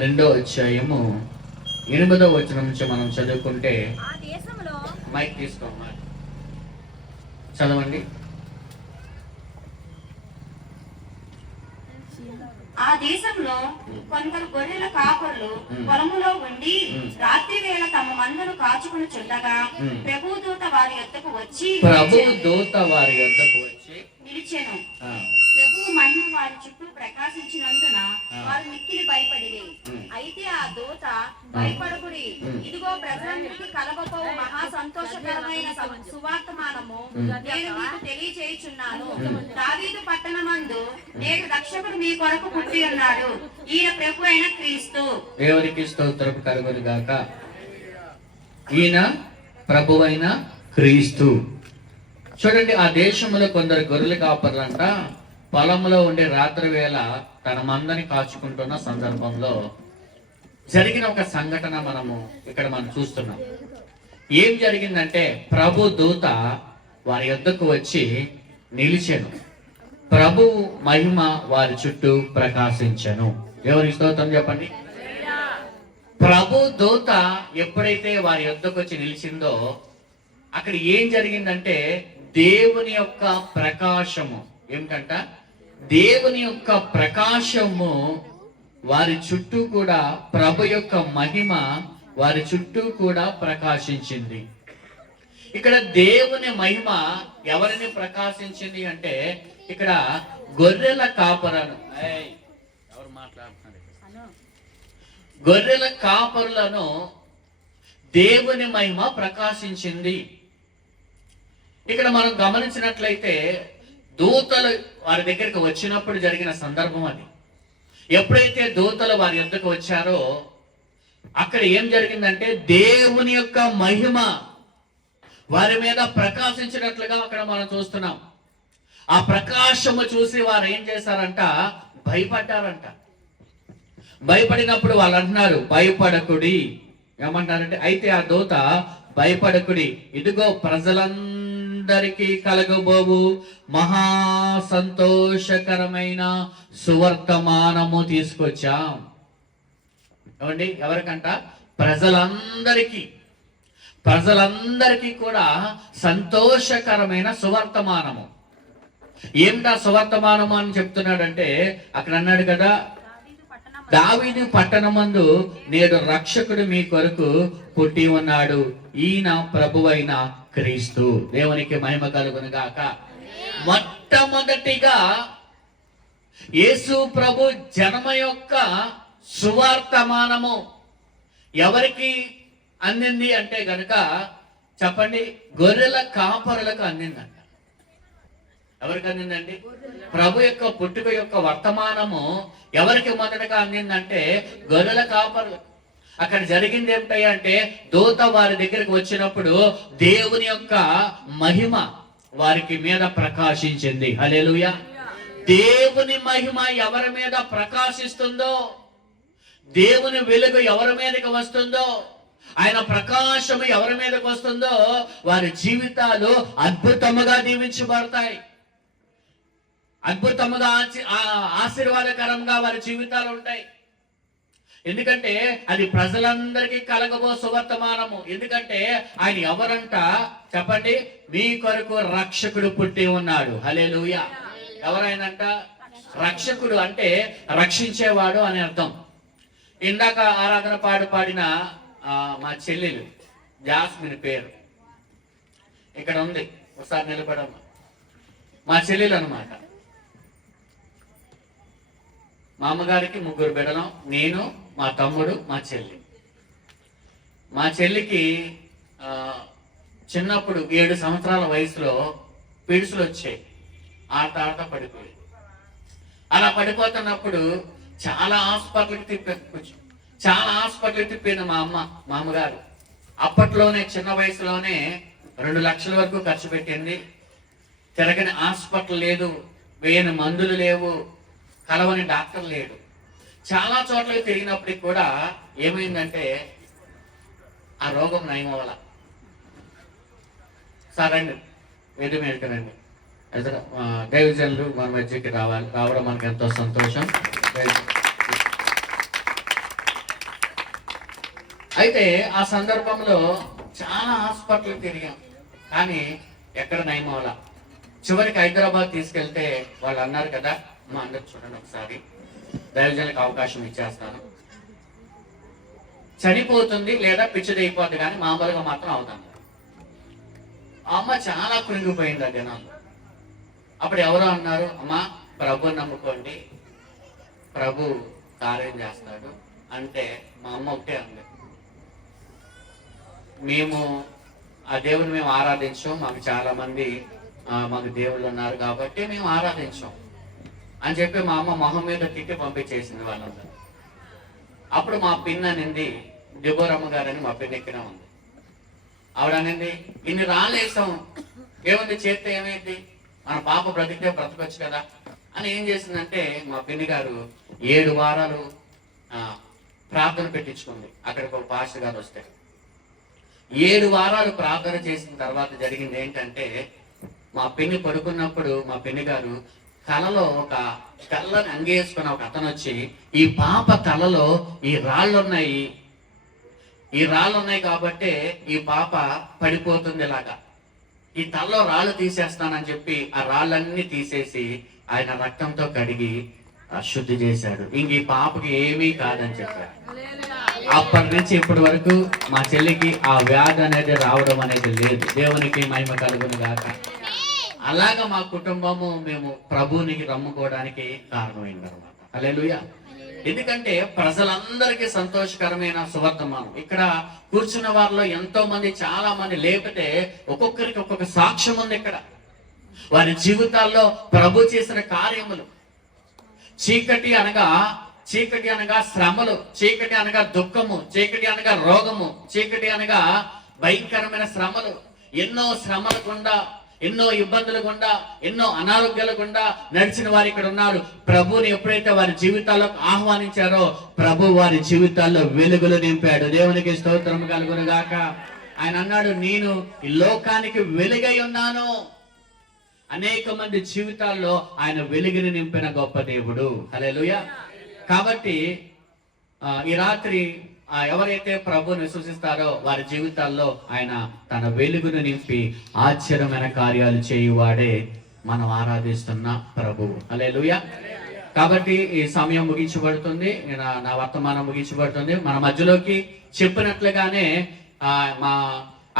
రెండో అధ్యాయము 8వ వచనం నుంచి మనం చదువుకుంటే, మైక్ తీసుకోమ్మా, చదవండి. ఆ దేశంలో కొందరు గొర్రెల కాపరులు పొలములో ఉండి రాత్రి వేళ తమ మందను కాచుకుని చుండగా ప్రభు దూత వారి యొద్దకు వచ్చి నిలిచెను. ప్రభువు మహిమ వారి చుట్టూ ప్రకాశించినందున వారు మిక్కిలి భయపడిరి. అయితే ఆ దూత, భయపడకుడి, ఇదిగో ప్రజలందరికీ కలగబోవు మహా సంతోషకరమైన సువార్తమానము నేను మీకు తెలియచేయుచున్నాను. దావీదు పట్టణమందు నేడు రక్షకుడు మీ కొరకు పుట్టి ఉన్నాడు. ఈయన ప్రభు అయిన క్రీస్తు. దేవునికి స్తోత్రం కలుగును గాక. ఈయన ప్రభు అయిన క్రీస్తు. చూడండి, ఆ దేశంలో కొందరు గొర్రెల కాపర్లంట పొలంలో ఉండే రాత్రి వేళ తన మందని కాచుకుంటున్న సందర్భంలో జరిగిన ఒక సంఘటన మనం చూస్తున్నాం. ఏం జరిగిందంటే, ప్రభు దూత వారి యొద్దకు వచ్చి నిలిచెను. ప్రభు మహిమ వారి చుట్టూ ప్రకాశించెను. ఎవరి స్తోత్రం చెప్పండి. ప్రభు దూత ఎప్పుడైతే వారి యొద్దకు వచ్చి నిలిచిందో, అక్కడ ఏం జరిగిందంటే, దేవుని యొక్క ప్రకాశము ఏమిటంట, దేవుని యొక్క ప్రకాశము వారి చుట్టూ కూడా, ప్రభు యొక్క మహిమ వారి చుట్టూ కూడా ప్రకాశించింది. ఇక్కడ దేవుని మహిమ ఎవరిని ప్రకాశించింది అంటే, ఇక్కడ గొర్రెల కాపరులను, ఎవరు మాట్లాడుతున్నారు, గొర్రెల కాపరులను దేవుని మహిమ ప్రకాశించింది. ఇక్కడ మనం గమనించినట్లయితే, దూతలు వారి దగ్గరికి వచ్చినప్పుడు జరిగిన సందర్భం అది. ఎప్పుడైతే దూతలు వారి యొద్దకు వచ్చారో, అక్కడ ఏం జరిగిందంటే, దేవుని యొక్క మహిమ వారి మీద ప్రకాశించినట్లుగా అక్కడ మనం చూస్తున్నాం. ఆ ప్రకాశము చూసి వారు ఏం చేశారంట, భయపడ్డారంట. భయపడినప్పుడు వాళ్ళు అంటున్నారు, భయపడకుడి. ఏమంటారంటే, అయితే ఆ దూత, భయపడకుడి, ఇదిగో ప్రజలందరికీ కలగబోవు మహా సంతోషకరమైన సువర్తమానము తీసుకొచ్చాం. ఏమండి, ఎవరికంట, ప్రజలందరికీ కూడా సంతోషకరమైన సువర్తమానము. ఏమిటా సువర్తమానము అని చెప్తున్నాడంటే, అక్కడ అన్నాడు కదా, దావీదు పట్టణమందు నేడు రక్షకుడు మీ కొరకు పుట్టి ఉన్నాడు. ఈయన ప్రభువైన క్రీస్తు. దేవునికి మహిమ కలుగును గాక. మొట్టమొదటిగా యేసు ప్రభు జన్మ యొక్క సువార్తమానము ఎవరికి అందింది అంటే గనుక చెప్పండి, గొర్రెల కాపరులకు అందిందంట. ఎవరికి అందిందండి? ప్రభు యొక్క పుట్టుక యొక్క వర్తమానము ఎవరికి మొదటగా అందిందంటే, గొర్రెల కాపరులు. అక్కడ జరిగింది ఏమిటంటే, దూత వారి దగ్గరికి వచ్చినప్పుడు దేవుని యొక్క మహిమ వారికి మీద ప్రకాశించింది. హల్లెలూయా. దేవుని మహిమ ఎవరి మీద ప్రకాశిస్తుందో, దేవుని వెలుగు ఎవరి మీదకి వస్తుందో, ఆయన ప్రకాశము ఎవరి మీదకి వస్తుందో, వారి జీవితాలు అద్భుతముగా దీవించబడతాయి. అద్భుతముగా ఆశీర్వాదకరంగా వారి జీవితాలు ఉంటాయి. ఎందుకంటే అది ప్రజలందరికీ కలగబో సువర్తమానము. ఎందుకంటే ఆయన ఎవరంట చెప్పండి, మీ కొరకు రక్షకుడు పుట్టి ఉన్నాడు. హల్లెలూయా. ఎవరైనంట? రక్షకుడు అంటే రక్షించేవాడు అని అర్థం. ఇందాక ఆరాధన పాడిన మా చెల్లెలు జాస్మిన్ పేరు ఇక్కడ ఉంది, ఒకసారి నిలబడమ్మా. మా చెల్లెలు అనమాట. మా అమ్మగారికి 3 బిడ్డలం, నేను, మా తమ్ముడు, మా చెల్లి. మా చెల్లికి చిన్నప్పుడు 7 సంవత్సరాల వయసులో పిడుసులు వచ్చాయి. ఆడతా పడిపోయింది. అలా పడిపోతున్నప్పుడు చాలా హాస్పిటల్కి తిప్పింది మా అమ్మగారు. అప్పట్లోనే చిన్న వయసులోనే 2 లక్షల వరకు ఖర్చు పెట్టింది. తిరగని హాస్పిటల్ లేదు, వేయని మందులు లేవు, కలవని డాక్టర్ లేడు. చాలా చోట్లకి తిరిగినప్పటికి కూడా ఏమైందంటే, ఆ రోగం నయమవ్వాల. సరే అండి, వేడి మీదకరండి. దైవజనులు మన మధ్యకి రావడం మనకు ఎంతో సంతోషం. అయితే ఆ సందర్భంలో చాలా హాస్పిటల్ తిరిగాం, కానీ ఎక్కడ నయం అవ్వాల. చివరికి హైదరాబాద్ తీసుకెళ్తే వాళ్ళు అన్నారు కదా, మా అందరు చూడండి ఒకసారి, దైవజనులకు అవకాశం ఇచ్చేస్తాను, చనిపోతుంది లేదా పిచ్చిదైపోద్ది కానీ మామూలుగా మాత్రం అవుతాను. ఆ అమ్మ చాలా కృంగిపోయింది ఆ దినాలు. అప్పుడు ఎవరో అన్నారు, అమ్మా ప్రభు నమ్ముకోండి, ప్రభు కార్యం చేస్తాడు అంటే మా అమ్మ ఒకటే అంది, మేము ఆ దేవుని మేము ఆరాధించాం, మాకు చాలా మంది మాకు దేవుళ్ళు ఉన్నారు కాబట్టి మేము ఆరాధించాం అని చెప్పి మా అమ్మ మొహం మీద తిట్టి పంపించేసింది వాళ్ళందరూ. అప్పుడు మా పిన్ అనింది, దిబోరమ్మ గారని మా పిన్ ఎక్కిన ఉంది. ఆవిడ అనింది, ఇన్ని రాళ్ళేసాం, ఏముంది చేస్తే ఏమైంది, మన పాప బ్రతికితే బ్రతకొచ్చు కదా అని ఏం చేసిందంటే మా పిన్ని గారు 7 వారాలు ప్రార్థన పెట్టించుకుంది. అక్కడికి ఒక పాస్టర్ గారు వస్తే 7 వారాలు ప్రార్థన చేసిన తర్వాత జరిగింది ఏంటంటే, మా పిన్ని పడుకున్నప్పుడు మా పిన్ని గారు తలలో ఒక తెల్లని అంగేసుకున్న ఒక అతను వచ్చి, ఈ పాప తలలో ఈ రాళ్ళు ఉన్నాయి కాబట్టి ఈ పాప పడిపోతుంది ఇలాగా, ఈ తలలో రాళ్ళు తీసేస్తానని చెప్పి ఆ రాళ్ళన్నీ తీసేసి ఆయన రక్తంతో కడిగి శుద్ధి చేశాడు. ఇంక ఈ పాపకి ఏమీ కాదని చెప్పారు. అప్పటి నుంచి ఇప్పటి వరకు మా చెల్లికి ఆ వ్యాధి అనేది రావడం అనేది లేదు. దేవునికి మహిమ కలుగును గాక. అలాగా మా కుటుంబము మేము ప్రభువునికి నమ్ముకోవడానికి కారణమైంది అనమాట. హల్లెలూయా. ఎందుకంటే ప్రజలందరికీ సంతోషకరమైన సువర్తమానం. ఇక్కడ కూర్చున్న వారిలో ఎంతో మంది, చాలా మంది లేకపోతే ఒక్కొక్కరికి ఒక్కొక్క సాక్ష్యం ఉంది ఇక్కడ. వారి జీవితాల్లో ప్రభు చేసిన కార్యములు, చీకటి అనగా శ్రమలు, చీకటి అనగా దుఃఖము, చీకటి అనగా రోగము, చీకటి అనగా భయంకరమైన శ్రమలు, ఎన్నో శ్రమల గుండా, ఎన్నో ఇబ్బందులు గుండా, ఎన్నో అనారోగ్యాల గుండా నడిచిన వారు ఇక్కడ ఉన్నారు. ప్రభుని ఎప్పుడైతే వారి జీవితాల్లో ఆహ్వానించారో ప్రభు వారి జీవితాల్లో వెలుగులు నింపాడు. దేవునికి స్తోత్రం కలుగును గాక. ఆయన అన్నాడు, నేను ఈ లోకానికి వెలుగై ఉన్నాను. అనేక మంది జీవితాల్లో ఆయన వెలుగుని నింపిన గొప్ప దేవుడు. హల్లెలూయా. కాబట్టి ఈ రాత్రి ఎవరైతే ప్రభుని విశ్వసిస్తారో వారి జీవితాల్లో ఆయన తన వెలుగును నింపి ఆశ్చర్యమైన కార్యాలు చేయువాడే మనం ఆరాధిస్తున్న ప్రభువు. హల్లెలూయా. కాబట్టి ఈ సమయం ముగించబడుతుంది, నా వర్తమానం ముగించబడుతుంది. మన మధ్యలోకి చెప్పినట్లుగానే మా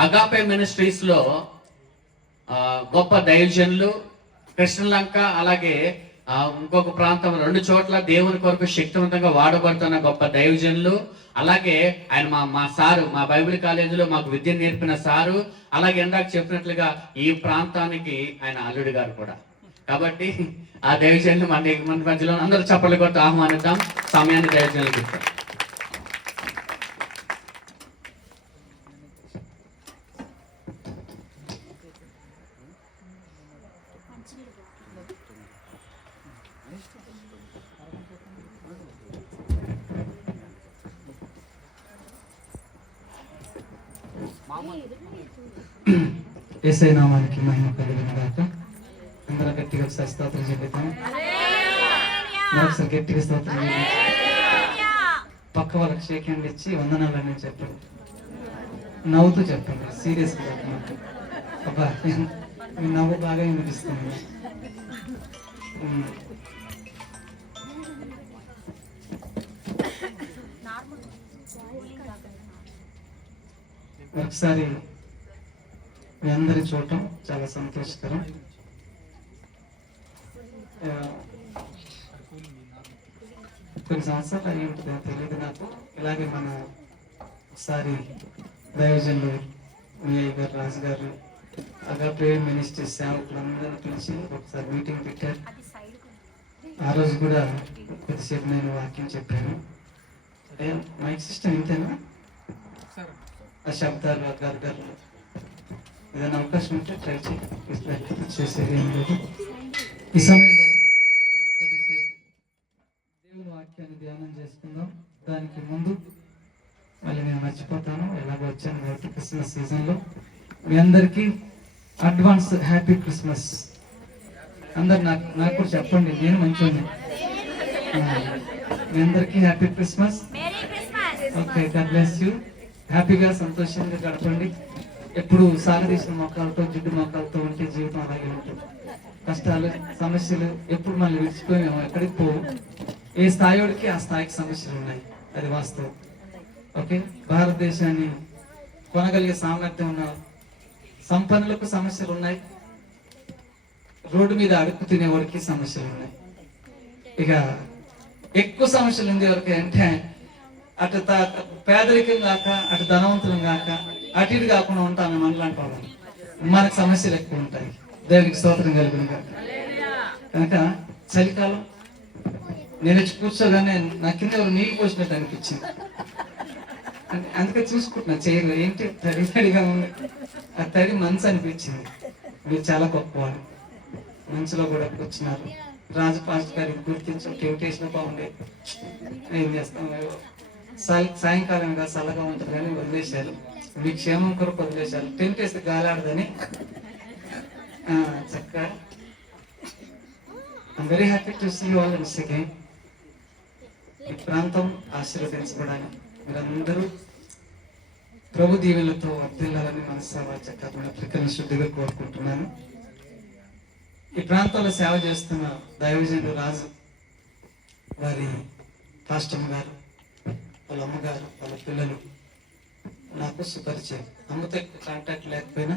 అగాపే మినిస్ట్రీస్ లో గొప్ప దైవజనులు కృష్ణలంక, అలాగే ఇంకొక ప్రాంతం, 2 చోట్ల దేవుని కొరకు శక్తివంతంగా వాడబడుతున్న గొప్ప దైవజనులు, అలాగే ఆయన మా సారు, మా బైబిల్ కాలేజీలో మాకు విద్య నేర్పిన సారు, అలాగే ఇందాక చెప్పినట్లుగా ఈ ప్రాంతానికి ఆయన అల్లుడు గారు కూడా. కాబట్టి ఆ దైవజనులు మన మధ్యలో అందరూ చప్పట్లు కొడుతూ ఆహ్వానిద్దాం. సమయాన్ని దైవజనులకు ఇస్తాం. యేసయ్య నామానికి మహిమ కలుగును గాక. అందరూ గట్టిగా ఒకసారి స్తోత్రం చెల్లిద్దాం. మరొకసారి గట్టిగా స్తోత్రం చెల్లిద్దాం. పక్క వాళ్ళకి షేక్ హ్యాండ్ ఇచ్చి వందనాలని చెప్పండి, నవ్వుతూ చెప్పండి, సీరియస్గా చెప్పండి. అబ్బా మీ నవ్వు బాగా వినిపిస్తుంది. ఒకసారి మీ అందరి చూడటం చాలా సంతోషకరం. కొన్ని సంవత్సరాలు అయి ఉంటుందో తెలియదు నాకు. ఇలాగే మన ఒకసారి దైవజనులు మీ గారు, రాజు గారు, అగాపే మినిస్ట్రీ సేవకులందరినీ పిలిచి ఒకసారి మీటింగ్ పెట్టారు. ఆ రోజు కూడా కొద్దిసేపు నేను వాక్యం చెప్పాను. మైక్ సిస్టమ్ ఇంతేనా? ఆ శబ్దాలు గారు ఏదైనా అవకాశం ఉంటే ట్రై చేసేది ఏం లేదు. ఈ సమయంలో కొద్దిసేపు దేవుని వాక్యాన్ని ధ్యానం చేసుకుందాం. దానికి ముందు మళ్ళీ నేను మర్చిపోతాను, ఎలాగో వచ్చాను కాబట్టి క్రిస్మస్ సీజన్లో మీ అందరికీ అడ్వాన్స్ హ్యాపీ క్రిస్మస్. అందరు నాకు కూడా చెప్పండి, నేను మంచిగా. మీ అందరికీ happy Christmas. Okay, God bless you. హ్యాపీగా సంతోషంగా గడపండి. ఎప్పుడు సాగదీసిన మొక్కలతో జిడ్డు మొక్కలతో ఉంటే జీవితం అలాగే ఉంటుంది. కష్టాలు సమస్యలు ఎప్పుడు మనం విడిచిపోయి మేము ఎక్కడికి పోవు. ఏ స్థాయికి ఆ స్థాయికి సమస్యలు ఉన్నాయి, అది వాస్తవం. ఓకే, భారతదేశాన్ని కొనగలిగే సామర్థ్యం ఉన్న సంపన్నులకు సమస్యలు ఉన్నాయి, రోడ్డు మీద అడుక్కు తినేవాడికి సమస్యలు ఉన్నాయి. ఇక ఎక్కువ సమస్యలు ఉంది ఎవరికి అంటే అటు పేదరికం కాక అటు ధనవంతులం కాక అటు ఇటు కాకుండా ఉంటాను మనలాంటి వాళ్ళం. మనకు సమస్యలు ఎక్కువ ఉంటాయి. దేవునికి స్తోత్రం కలిగిన కాక. కనుక చలికాలం నేను వచ్చి కూర్చోగానే నా కింద ఎవరు నీళ్ళు పోసినట్టు అనిపించింది. అందుకే చూసుకుంటున్నా చేయరు ఏంటి తడి తడిగా ఉంది, ఆ తడి మనసు అనిపించింది. మీరు చాలా గొప్పవాడు, మంచులో కూడా కూర్చున్నారు. రాజపాస్ట్ గారికి గుర్తించాం, టెంటేషన్ బాగుండేది. ఏం చేస్తాం, సాయంకాలం కదా చల్లగా ఉంటుంది కానీ వదిలేశారు. మీ క్షేమం కొరకు వదిలేశారు. టెంట్ వేస్తే గాలాడదని చక్కగా. I'm very happy to see all once again. ఈ ప్రాంతం ఆశీర్వదించబడాలని మీరందరూ ప్రభు దీవెనలతో వర్ధిల్లాలని మనస్సావా చక్కగా ప్రకరణ శుద్ధిగా కోరుకుంటున్నాను. ఈ ప్రాంతంలో సేవ చేస్తున్న దైవజనుడు రాజు వారి పాస్టమ్ గారు, వాళ్ళ అమ్మగారు, వాళ్ళ పిల్లలు నాకు సుపరిచయం. అమ్మతో కాంటాక్ట్ లేకపోయినా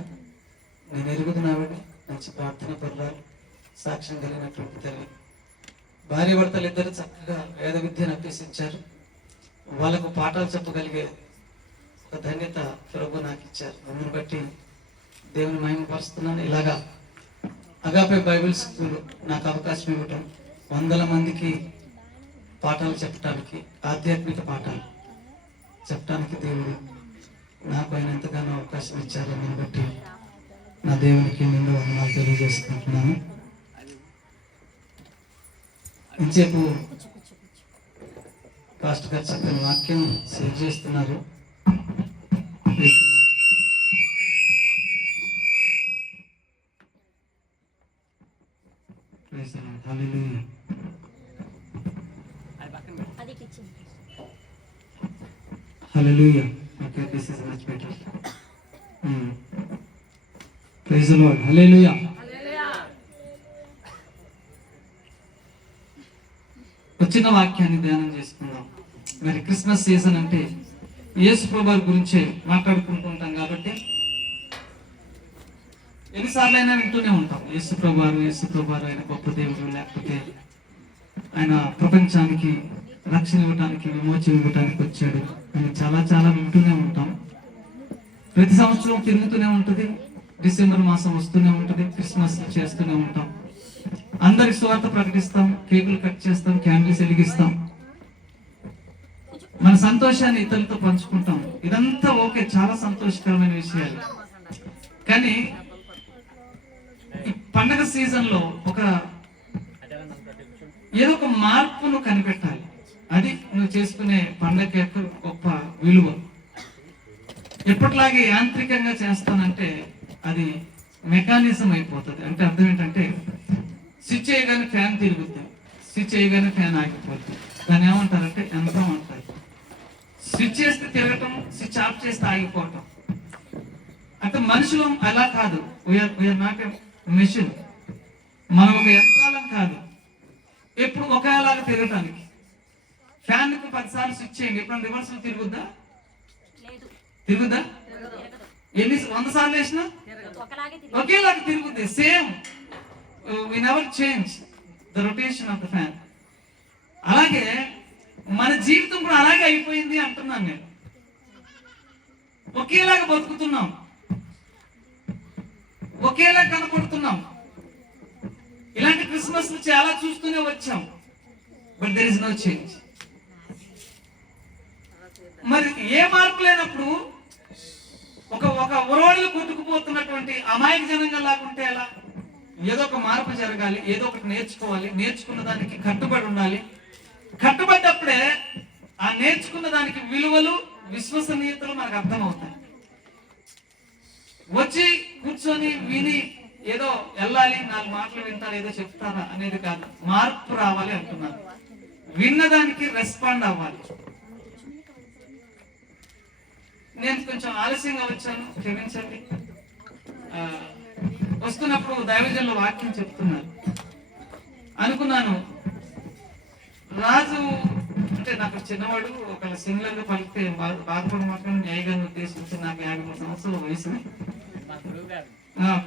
నేను ఎరుగుతున్నామని మంచి ప్రార్థన పరురాలు, సాక్ష్యం కలిగినటువంటి తల్లి. భార్య భర్తలు ఇద్దరు చక్కగా వేద విద్యను అభ్యసించారు. వాళ్ళకు పాఠాలు చెప్పగలిగే ఒక ధన్యత ప్రభు నాకు ఇచ్చారు. అందుని బట్టి దేవుని మహిమపరుస్తున్నాను. ఇలాగా అగాపే బైబిల్ స్కూల్ నాకు అవకాశం ఇవ్వటం, 100 మందికి పాఠాలు చెప్పడానికి, ఆధ్యాత్మిక పాఠాలు చెప్పడానికి దేవుడు నాకు ఆయన ఎంతగానో అవకాశం ఇచ్చారు. దాన్ని బట్టి నా దేవునికి నిండు వందనాలు తెలియజేసుకుంటున్నాను. ఇంచేపు పాస్టర్ గారు చక్కని వాక్యం షేర్ చేస్తున్నారు. హల్లెలూయా. Hallelujah. Okay, this is much better. Praise the Lord. Hallelujah. వచ్చిన వాక్యాన్ని ధ్యానం చేసుకుందాం. మరి క్రిస్మస్ సీజన్ అంటే యేసు ప్రభువు గురించే మాట్లాడుకుంటూ ఉంటాం కాబట్టి ఎన్నిసార్లు అయినా వింటూనే ఉంటాం. యేసు ప్రభువు ఆయన గొప్ప దేవుడు, లేకపోతే ఆయన ప్రపంచానికి రక్షణ ఇవ్వడానికి, విమోచన ఇవ్వడానికి వచ్చాడు అని చాలా చాలా వింటూనే ఉంటాం. ప్రతి సంవత్సరం తిరుగుతూనే ఉంటుంది. డిసెంబర్ మాసం వస్తూనే ఉంటుంది. క్రిస్మస్ చేస్తూనే ఉంటాం. అందరికి సువార్త ప్రకటిస్తాం, కేకులు కట్ చేస్తాం, క్యాండిల్స్ వెలిగిస్తాం, మన సంతోషాన్ని ఇతరులతో పంచుకుంటాం. ఇదంతా ఓకే, చాలా సంతోషకరమైన విషయాలు. కానీ ఈ పండగ సీజన్ లో ఏదో ఒక మార్పును కనిపెట్టాలి. అది నువ్వు చేసుకునే పండగ యొక్క గొప్ప విలువ. ఎప్పటిలాగే యాంత్రికంగా చేస్తానంటే అది మెకానిజం అయిపోతుంది. అంటే అర్థం ఏంటంటే స్విచ్ చేయగానే ఫ్యాన్ తిరుగుద్ది, స్విచ్ చేయగానే ఫ్యాన్ ఆగిపోతుంది. దాన్ని ఏమంటారంటే యంత్రం అంటారు. స్విచ్ చేస్తే తిరగటం, స్విచ్ ఆఫ్ చేస్తే ఆగిపోవటం. అంటే మనుషులు అలా కాదు. We are not a machine. మనం ఒక యంత్రాలం కాదు. ఎప్పుడు ఒకేలాగా తిరగటానికి. ఫ్యాన్ కు 10 సార్లు స్విచ్ చేయండి, ఎప్పుడు రివర్స్ తిరుగుద్దా? తిరుగుద్దా? 100 సార్లు వేసినా ఒకేలాగా తిరుగుద్ది. Same, we never change the rotation of the fan. అలాగే మన జీవితం కూడా అలాగే అయిపోయింది అంటున్నాను నేను. ఒకేలాగా బతుకుతున్నాం, ఒకేలా కనపడుతున్నాం. ఇలాంటి క్రిస్మస్ చాలా చూస్తూనే వచ్చాం. But there is no change. మరి ఏ మార్పు లేనప్పుడు ఒక ఉరవడిలో కొట్టుకుపోతున్నటువంటి అమాయక జనంగా లాగుంటే ఎలా? ఏదో ఒక మార్పు జరగాలి, ఏదో ఒకటి నేర్చుకోవాలి. నేర్చుకున్న దానికి కట్టుబడి ఉండాలి. కట్టుబడ్డప్పుడే ఆ నేర్చుకున్న దానికి విలువలు, విశ్వసనీయతలు మనకు అర్థమవుతాయి. వచ్చి కూర్చొని విని ఏదో వెళ్ళాలి, 4 మాటలు వింటారు, ఏదో చెప్తారా అనేది కాదు. మార్పు రావాలి అంటున్నారు. విన్నదానికి రెస్పాండ్ అవ్వాలి. నేను కొంచెం ఆలస్యంగా వచ్చాను, క్షమించండి. వస్తున్నప్పుడు దైవజనులు వాక్యం చెప్తున్నారు. అనుకున్నాను రాజు అంటే నాకు చిన్నవాడు ఒక సింగిల్ గా పలికితే బాధపడి మాత్రం న్యాయగాన్ని ఉద్దేశించి నాకు 53 సంవత్సరాల వయసు.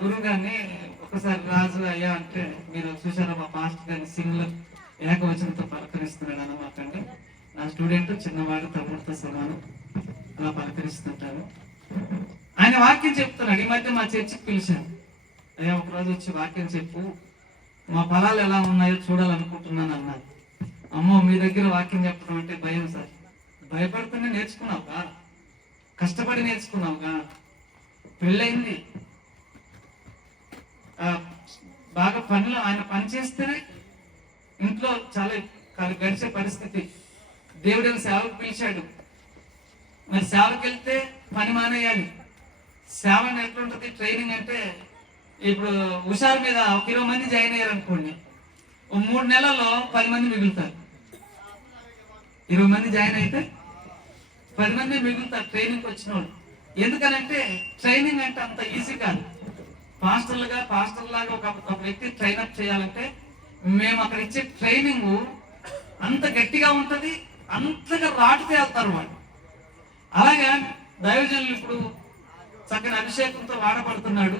గురువు గారిని ఒకసారి రాజు అయ్యా అంటే, మీరు చూసారా మా మాస్టర్ గారిని సింగిల్ ఏకవచనంతో పలకరిస్తున్నాడు అన్నమాట. అంటే నా స్టూడెంట్ చిన్నవాడు తమ్ముడితో సమానం అలా పలకరిస్తుంటారు. ఆయన వాక్యం చెప్తున్నాడు. ఈ మధ్య మా చర్చికి పిలిచాను, అయ్యా ఒకరోజు వచ్చి వాక్యం చెప్పు, మా పొలాలు ఎలా ఉన్నాయో చూడాలనుకుంటున్నాను అన్నారు. అమ్మో మీ దగ్గర వాక్యం చెప్పడం అంటే భయం సార్. భయపడుతూనే నేర్చుకున్నావుగా, కష్టపడి నేర్చుకున్నావుగా, పెళ్ళయింది, బాగా పనిలో ఆయన పని చేస్తేనే ఇంట్లో చాలా గడిచే పరిస్థితి. దేవుడిని సేవకు పిలిచాడు, మరి సేవకి వెళ్తే పని మానేయాలి. సేవ ఎట్లుంటుంది ట్రైనింగ్ అంటే, ఇప్పుడు హుషారు మీద ఒక 20 మంది జాయిన్ అయ్యారు అనుకోండి, 3 నెలల్లో 10 మంది మిగులుతారు. 20 మంది జాయిన్ అయితే 10 మంది మిగులుతారు ట్రైనింగ్కి వచ్చిన వాళ్ళు. ఎందుకనంటే ట్రైనింగ్ అంటే అంత ఈజీ కాదు. పాస్టర్లాగా ఒక వ్యక్తి ట్రైనప్ చేయాలంటే మేము అక్కడ ఇచ్చే ట్రైనింగ్ అంత గట్టిగా ఉంటుంది, అంతగా రాటుకు వెళ్తారు వాళ్ళు. అలాగే దైవజనులు ఇప్పుడు చక్కని అభిషేకంతో వాడబడుతున్నాడు.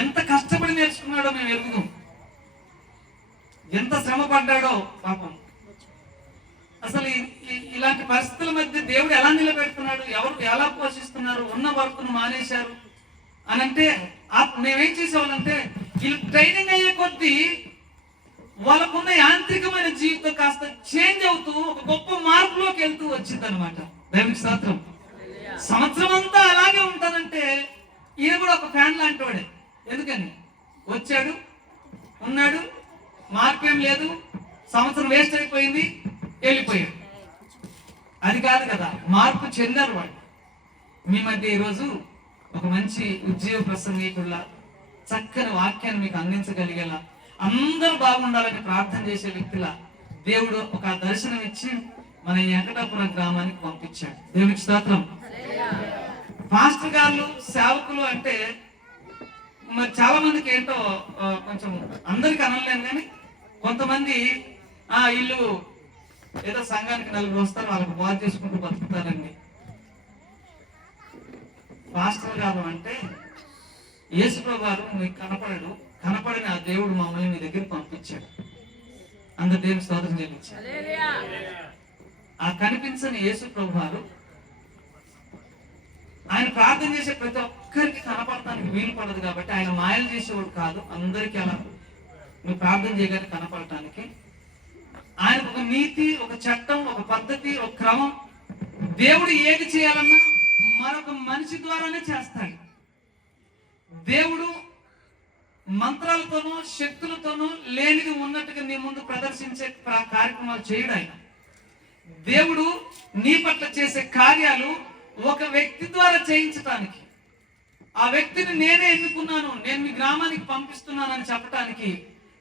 ఎంత కష్టపడి నేర్చుకున్నాడో మేము ఎరుగుదాం, ఎంత శ్రమ పడ్డాడో పాపం. అసలు ఇలాంటి పరిస్థితుల మధ్య దేవుడు ఎలా నిలబెడుతున్నాడు, ఎవరు ఎలా పోషిస్తున్నారు, ఉన్న వర్క్ను మానేశారు అని అంటే మేమేం చేసేవాళ్ళంటే, వీళ్ళు ట్రైనింగ్ అయ్యే కొద్దీ వాళ్ళకున్న యాంత్రికమైన జీవితం కాస్త చేంజ్ అవుతూ ఒక గొప్ప మార్పులోకి వెళ్తూ వచ్చింది అనమాట. దైవిక స్తోత్రం. సంవత్సరం అంతా అలాగే ఉంటానంటే ఈయన కూడా ఒక ఫ్యాన్ లాంటి వాడే. ఎందుకని వచ్చాడు, ఉన్నాడు, మార్పు ఏం లేదు, సంవత్సరం వేస్ట్ అయిపోయింది, వెళ్ళిపోయాడు. అది కాదు కదా, మార్పు చెందారు వాడు. మీ మధ్య ఈరోజు ఒక మంచి ఉద్యోగ ప్రసంగికుల్లా చక్కని వాక్యాన్ని మీకు అందించగలిగేలా, అందరూ బాగుండాలని ప్రార్థన చేసే వ్యక్తిలా దేవుడు ఒక దర్శనం ఇచ్చి మన వెంకటాపురం గ్రామానికి పంపించాడు. దేవునికి స్తోత్రం. పాస్టర్ గారు సేవకులు అంటే మరి చాలా మందికి ఏంటో కొంచెం అందరికి అనలేను, కానీ కొంతమంది ఇల్లు ఏదో సంఘానికి 4 వస్తారు, వాళ్ళకి బాగు చేసుకుంటూ బతుకుతారండి. పాస్టర్ గారు అంటే యేసుప్రభు గారు మీకు కనపడిన ఆ దేవుడు మమ్మల్ని మీ దగ్గరికి పంపించాడు. అందరు దేవుని స్తోత్రం చెల్లించాడు. ఆ కనిపించని యేసుప్రభు గారు ఆయన ప్రార్థన చేసే ప్రతి ఒక్కరికి కనపడటానికి వీలు పడదు కాబట్టి ఆయన మాయలు చేసేవాడు కాదు. అందరికీ అలా నువ్వు ప్రార్థన చేయగానే కనపడటానికి ఆయన ఒక నీతి, ఒక చట్టం, ఒక పద్ధతి, ఒక క్రమం. దేవుడు ఏది చేయాలన్నా మరొక మనిషి ద్వారానే చేస్తాడు. దేవుడు మంత్రాలతోనూ శక్తులతోనూ లేనిది ఉన్నట్టుగా నీ ముందు ప్రదర్శించే కార్యక్రమాలు చేయడు ఆయన. దేవుడు నీ పట్ల చేసే కార్యాలు ఒక వ్యక్తి ద్వారా చేయించటానికి, ఆ వ్యక్తిని నేనే ఎన్నుకున్నాను, నేను మీ గ్రామానికి పంపిస్తున్నాను అని చెప్పటానికి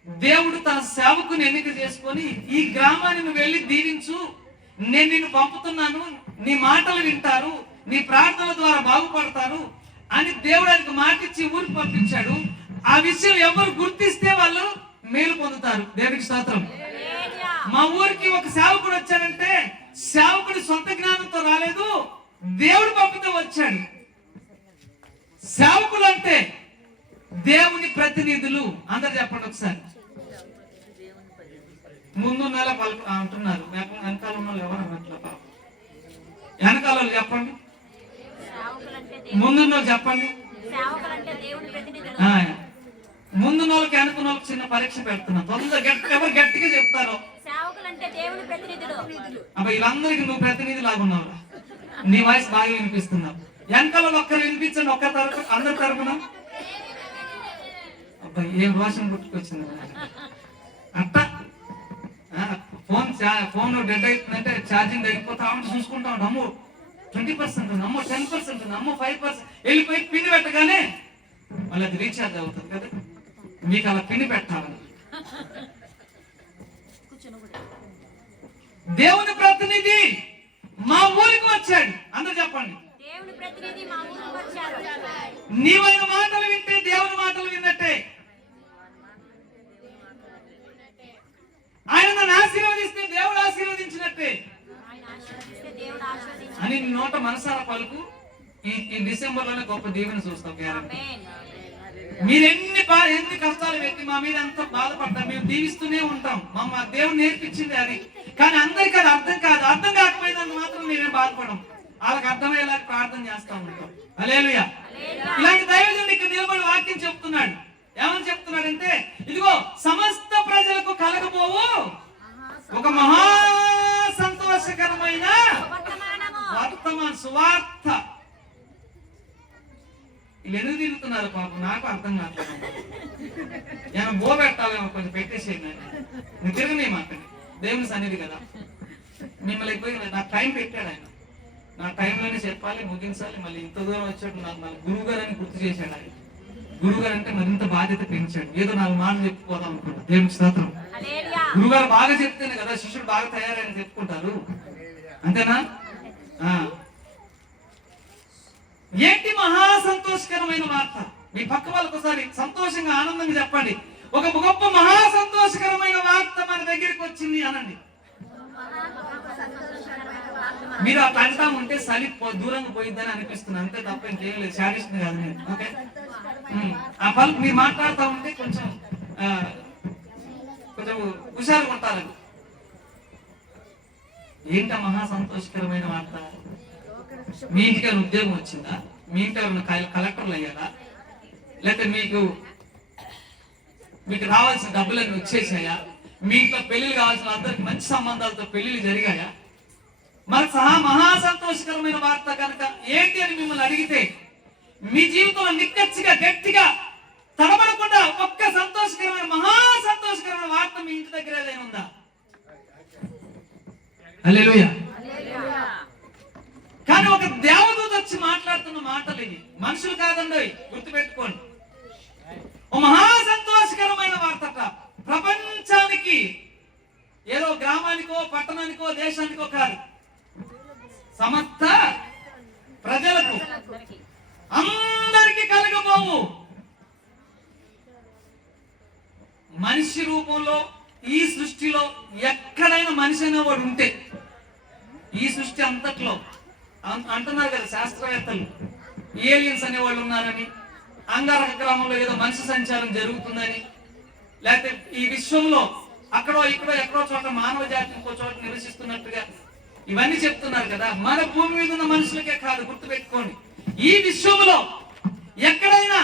దేవుడు తన సేవకుని ఎన్నిక చేసుకొని, ఈ గ్రామాన్ని నువ్వు వెళ్ళి దీవించు, నేను నిన్ను పంపుతున్నాను, నీ మాటలు వింటారు, నీ ప్రార్థనల ద్వారా బాగుపడతారు అని దేవుడు ఆయనకు మాటిచ్చి ఊరికి పంపించాడు. ఆ విషయం ఎవరు గుర్తిస్తే వాళ్ళు మేలు పొందుతారు. దేవుడికి స్తోత్రం. మా ఊరికి ఒక సేవకుడు వచ్చాడంటే సేవకుడి సొంత జ్ఞానంతో రాలేదు, దేవుడు పంపితే వచ్చాడు. సేవకులు అంటే దేవుని ప్రతినిధులు. అందరు చెప్పండి ఒకసారి. ముందు నెల అంటున్నారు, వెనకాల ఉన్న ఎవరు అన్నట్లు పాపం. వెనకాల చెప్పండి, ముందున్న చెప్పండి. ముందున్న వాళ్ళకి వెనుకున్న వాళ్ళకి చిన్న పరీక్ష పెడుతున్నా. ఎవరు గట్టిగా చెప్తారో అబ్బా వీళ్ళందరికీ నువ్వు ప్రతినిధి లాగున్నావు, నీ వాయిస్ బాగా వినిపిస్తున్నావు. వెనకాల ఒక్కరు వినిపించండి, ఒక్క తరపు అందరి తరపున. అబ్బాయి ఏం రోషం గుర్తుకొచ్చింది అట్ట. ఫోన్ డెడ్ అవుతుందంటే ఛార్జింగ్ అయిపోతా ఉంటే చూసుకుంటా ఉంటాం. అమ్మో 20% ఉంది, అమ్మో 10% ఉంది, అమ్మో 5% వెళ్ళిపోయి పిన్ని పెట్టగానే మళ్ళీ అది రీఛార్జ్ అవుతుంది కదా. మీకు అలా పిన్ని పెట్టాలని దేవుని ప్రతినిధి మా ఊరికి వచ్చాడు. అందరూ చెప్పండి. నీవైన మాటలు వింటే దేవుని మాటలు విన్నట్టే. ఆయన నన్ను ఆశీర్వదిస్తే దేవుడు ఆశీర్వదించినట్టే అని నీ నోట మనసారా పలుకు. ఈ డిసెంబర్ లోనే గొప్ప దీవెన చూస్తాం. గ్యారెంటీ. మీరు ఎన్ని కష్టాలు పెట్టి మా మీద ఎంత బాధపడతాం, మేము దీవిస్తూనే ఉంటాం. మా దేవుడు నేర్పించింది అది. కానీ అందరికీ అది అర్థం కాదు. అర్థం కాకపోయినందుకు మాత్రం మేమేం బాధపడం. వాళ్ళకి అర్థమయ్యేలా ప్రార్థన చేస్తా ఉంటాం. హల్లెలూయా. ఇలాంటి దైవజనుడు ఇక్కడ నిలబడి వాక్యం చెప్తున్నాడు. ఏమని చెప్తున్నాడంటే, ఇదిగో సమస్త ప్రజలకు కలగబోవు ఒక మహా సంతోషకరమైన వర్తమాన సువార్త. వీళ్ళు ఎందుకు తిరుగుతున్నారు పాపం, నాకు అర్థం కాదు. ఏమైనా బో పెట్టాలేమో, కొంచెం పెట్టేసేయండి. నేను తిరగనే మాట్లాడి దేవుని సన్నిధి కదా. మిమ్మల్ని పోయి నాకు టైం పెట్టాడు ఆయన. నా టైంలోనే చెప్పాలి, ముగించాలి. మళ్ళీ ఇంత దూరం వచ్చాడు. నాకు మళ్ళీ గురువు గారు అని గుర్తు చేశాడు ఆయన. గురువు గారు అంటే మరింత బాధ్యత పెంచాడు. ఏదో 4 మాటలు చెప్పుకోదాం అనుకున్నా. దేవుని స్తోత్రం. గురువు గారు బాగా చెప్తేనే కదా శిష్యుడు బాగా తయారని చెప్పుకుంటారు. అంతేనా? ఏంటి మహా సంతోషకరమైన వార్త? మీ పక్క వాళ్ళకి ఒకసారి సంతోషంగా ఆనందంగా చెప్పండి. ఒక గొప్ప మహా సంతోషకరమైన వార్త మన దగ్గరికి వచ్చింది అనండి. మీరు ఆ అంటా ఉంటే చలి దూరంగా పోయిద్దని అనిపిస్తుంది. అంతే తప్ప ఇంకేం లేదు. శాడిస్ట్ కాదు నేను. ఓకే, ఆ పలుకు మీరు మాట్లాడుతూ ఉంటే కొంచెం హుషారుగా ఉంటారు. ఏంట మహా సంతోషకరమైన వార్త? మీ ఇంటికి ఉద్యోగం వచ్చిందా? మీ ఇంటి కలెక్టర్లు అయ్యారా? లేకపోతే మీకు రావాల్సిన డబ్బులన్నీ వచ్చేసాయా? మీ ఇంట్లో పెళ్లిళ్ళు కావాల్సిన అందరికి మంచి సంబంధాలతో పెళ్లిళ్ళు జరిగాయా? మరి మహా సంతోషకరమైన వార్త కనుక ఏంటి అని మిమ్మల్ని అడిగితే, మీ జీవితంలో నిక్కచ్చిగా గట్టిగా తడబడకుండా ఒక్క సంతోషకరమైన మహా సంతోషకరమైన వార్త మీ ఇంటి దగ్గర ఏదైనా ఉందా? హల్లెలూయా. కానీ ఒక దేవదూత వచ్చి మాట్లాడుతున్న మాటలు ఇవి. మనుషులు కాదండి, గుర్తుపెట్టుకోండి. ఓ మహా సంతోషకరమైన వార్తట. ప్రపంచానికి, ఏదో గ్రామానికో పట్టణానికో దేశానికో కాదు, సమస్త ప్రజలకు అందరికీ కలగబోవు మనిషి రూపంలో ఈ సృష్టిలో ఎక్కడైనా మనిషి అనేవాడు ఉంటే, ఈ సృష్టి అంతట్లో అంటున్నారు కదా శాస్త్రవేత్తలు, ఏలియన్స్ అనేవాళ్ళు ఉన్నారని, అంగారక గ్రామంలో ఏదో మనిషి సంచారం జరుగుతుందని, లేకపోతే ఈ విశ్వంలో అక్కడో ఇక్కడో ఎక్కడో చోట మానవ జాతి ఇంకో చోట నివసిస్తున్నట్టుగా ఇవన్నీ చెప్తున్నారు కదా. మన భూమి మీద ఉన్న మనుషులకే కాదు, గుర్తుపెట్టుకోండి, ఈ విశ్వంలో ఎక్కడైనా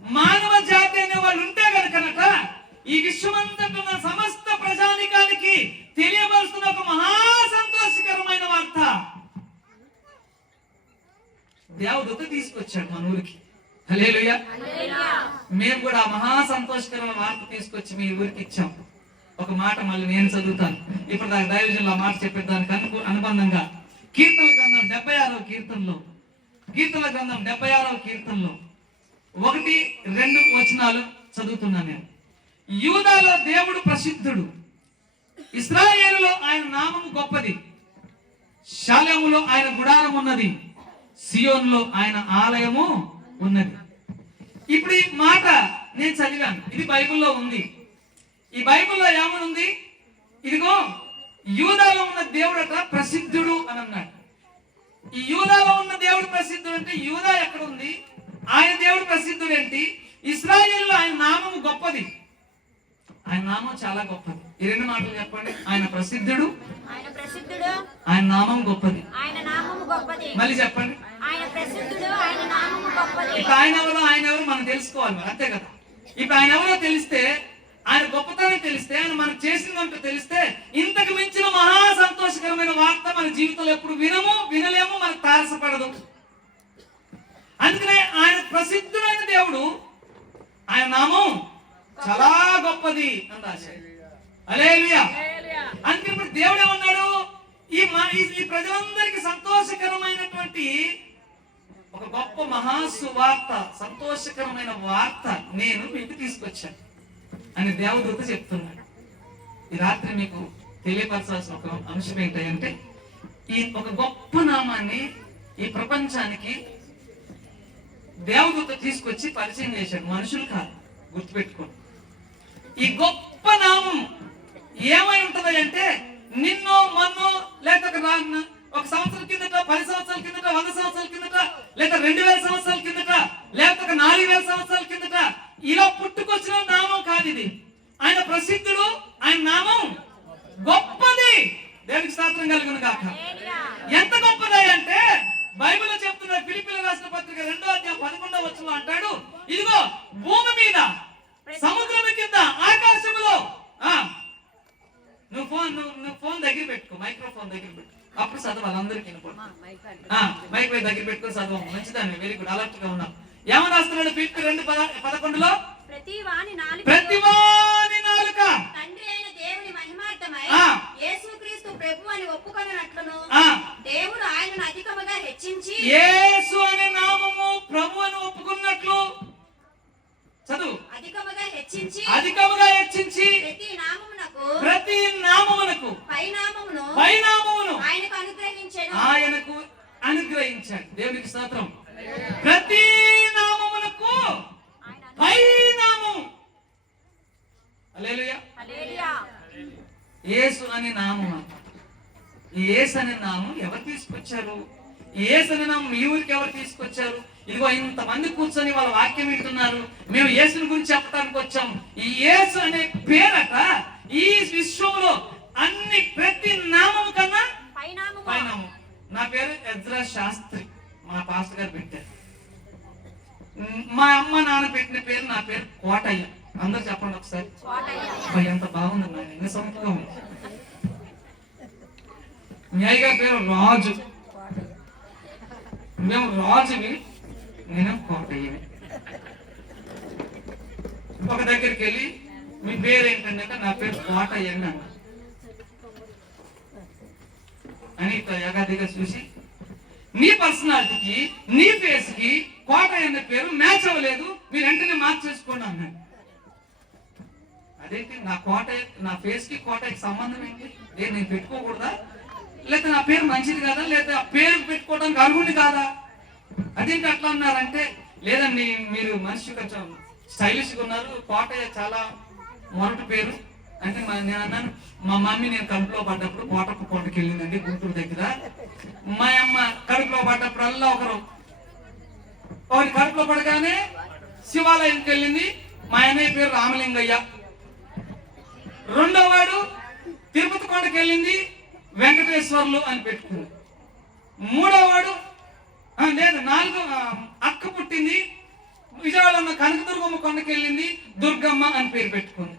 మానవ జాతి అనే వాళ్ళు ఉంటే కనుక ఈ విశ్వమంతటా సమస్త ప్రజానికానికి తెలియవలసిన ఒక మహా సంతోషకరమైన వార్త దేవదూత తీసుకొచ్చాడు మన ఊరికి. హల్లెలూయా. మేము కూడా మహా సంతోషకరమైన వార్త తీసుకొచ్చి మీ ఊరికి ఇచ్చాం. ఒక మాట మళ్ళీ నేను చదువుతాను. ఇప్పుడు దాని దైవజనులు ఆ మాట చెప్పేదానికి అనుబంధంగా కీర్తనల గ్రంథం 76వ కీర్తనలో, కీర్తనల గ్రంథం 76వ కీర్తనలో 1-2 వచనాలు చదువుతున్నాను నేను. యూదాలో దేవుడు ప్రసిద్ధుడు, ఇశ్రాయేలులో ఆయన నామము గొప్పది, షాలెములో ఆయన గుడారం ఉన్నది, సియోనులో ఆయన ఆలయము ఉన్నది. ఇప్పుడు ఈ మాట నేను చదివాను, ఇది బైబిల్లో ఉంది. ఈ బైబిల్లో ఏమనుంది? ఇదిగో యూదాలో ఉన్న దేవుడట ప్రసిద్ధుడు అని అన్నాడు. ఈ యూదాలో ఉన్న దేవుడు ప్రసిద్ధుడు అంటే యూదా ఎక్కడ ఉంది? ఆయన దేవుడు ప్రసిద్ధుడు ఏంటి? ఇశ్రాయేలులో ఆయన నామము గొప్పది, ఆయన నామం చాలా గొప్పది. ఈ 2 మాటలు చెప్పండి. ఆయన ప్రసిద్ధుడు, ఆయన నామం గొప్పది. మళ్ళీ చెప్పండి. ఇప్పుడు ఆయన ఎవరో మనం తెలుసుకోవాలి మరి, అంతే కదా. ఇప్పుడు ఆయన ఎవరో తెలిస్తే, ఆయన గొప్పతనం తెలిస్తే, ఆయన మనకు చేసిందంటూ తెలిస్తే, ఇంతకు మించిన మహా సంతోషకరమైన వార్త మన జీవితంలో ఎప్పుడు వినలేము, మనకు తారసపడదు. అందుకనే ఆయన ప్రసిద్ధుడైన దేవుడు, ఆయన నామం చాలా గొప్పది అని రాశాడు. హల్లెలూయా. అందుకే ఇప్పుడు దేవుడు ఏమన్నాడు? ఈ ప్రజలందరికీ సంతోషకరమైనటువంటి ఒక గొప్ప మహాసువార్త, సంతోషకరమైన వార్త నేను మీకు తీసుకొచ్చాను అని దేవదూత చెప్తున్నాడు. ఈ రాత్రి మీకు తెలియపరచాల్సిన ఒక అంశం ఏంటంటే, ఈ ఒక గొప్ప నామాన్ని ఈ ప్రపంచానికి దేవదూత తీసుకొచ్చి పరిచయం చేశాడు, మనుషులు కాదు, గుర్తుపెట్టుకోండి. ఈ గొప్ప నామం ఏమై ఉంటది అంటే నిన్నో మొన్నో లేక ఒక సంవత్సరం కిందట, 10 సంవత్సరాల కిందట, 100 సంవత్సరాల కిందట, లేక 2000 సంవత్సరాల కిందట, లేకపోతే 4000 సంవత్సరాల కిందట ఇలా పుట్టుకొచ్చిన నామం కాదు ఇది. ఆయన ప్రసిద్ధుడు, ఆయన నామం గొప్పది. దేవునికి స్తోత్రం కలుగును గాక. ఎంత గొప్పది అంటే బైబిల్లో చెప్తున్న ఫిలిప్పీయులకు రాసిన పత్రిక 2వ అధ్యాయం 11వ వచనంలో అంటాడు, ఇదిగో భూమి మీద, సముద్రం కింద, ఆకాశంలో. నువ్వు ఫోన్ దగ్గర పెట్టుకో, మైక్రోఫోన్ దగ్గర పెట్టుకో, అప్పుడు చదవాలి, అందరికి వినపడుతుంది. మైక్ దగ్గర పెట్టుకుని చదవం, మంచిదాన్ని, వెరీ గుడ్, అలర్ట్ గా ఉన్నాం. ఏమని రాస్తున్నాడు ఫిలిప్పీ 2:11లో? ప్రతి వాని నాలుక తండ్రి అయిన దేవుని మహిమార్థమై యేసుక్రీస్తు ప్రభువు అని ఒప్పుకొనున్నట్లును దేవుడు ఆయనను అధికముగా హెచ్చించి, యేసు అనే నామము ప్రభు అని ఒప్పుకున్నట్లు, చదువు, అధికముగా హెచ్చించి ప్రతి నామమునకు పైనామమును ఆయనకు అనుగ్రహించాడు. దేవునికి స్తోత్రం. ప్రతి నామమునకు పైనామము. హల్లెలూయా. యేసు అనే నామం. ఈ యేసు అనే నామం ఎవరు తీసుకొచ్చారు? ఈ యేసు అనే నామం మీ ఊరికి ఎవరు తీసుకొచ్చారు? ఇదిగో ఇంతమంది కూర్చొని వాళ్ళ వాక్యం వింటున్నారు, మేము యేసుని గురించి చెప్పడానికి వచ్చాం. ఈ యేసు అనే పేరట ఈ విశ్వంలో ప్రతి నామము కన్నా పైనామం. నా పేరు ఎజ్రా శాస్త్రి, మా పాస్టర్ గారు పెట్టారు. మా అమ్మ నాన్న పెట్టిన పేరు, నా పేరు కోటయ్య. అందరు చెప్పండి ఒకసారి. ఎంత బాగుంది, ఎన్ని సంవత్సరం ఉంది. మీ అయ్యగారి పేరు రాజు, మేము రాజువి, నేను కోటయ్యని. ఒక దగ్గరికి వెళ్ళి మీ పేరు ఏంటంటే నా పేరు కోటయ్య అని యగాదిగా చూసి, నీ పర్సనాలిటీకి నీ ఫేస్ కి కోటయ్య అనే పేరు మ్యాచ్ అవ్వలేదు, మీరు వెంటనే మార్చేసుకోండి అన్నాడు. అదేంటి, నా ఫేస్ కి కోటయ్యకి సంబంధం ఏంటి? నేను పెట్టుకోకూడదా? లేదా నా పేరు మంచిది కాదా? లేదా పేరు పెట్టుకోవడానికి అర్హుని కాదా? అదేంటి అట్లా అన్నారంటే, లేదండి మీరు మనిషి కొంచెం స్టైలిష్ గా ఉన్నారు, కోటయ్య చాలా మొరటి పేరు అంటే. నేను అన్నాను, మా మమ్మీ నేను కడుపులో పడ్డప్పుడు కోటప్ప కొండకి వెళ్ళిందండి గుంటూరు దగ్గర. మా అమ్మ కడుపులో పడ్డప్పుడల్లా ఒకరు కడుపులో పడగానే శివాలయంకి వెళ్ళింది. మా అన్నయ్య పేరు రామలింగయ్య. రెండో వాడు తిరుపతి కొండకి వెళ్ళింది, వెంకటేశ్వర్లు అని పెట్టుకుంది. మూడో వాడు నాలుగో అక్క పుట్టింది, విజయవాడ ఉన్న కనకదుర్గమ్మ కొండకి వెళ్ళింది, దుర్గమ్మ అని పేరు పెట్టుకుంది.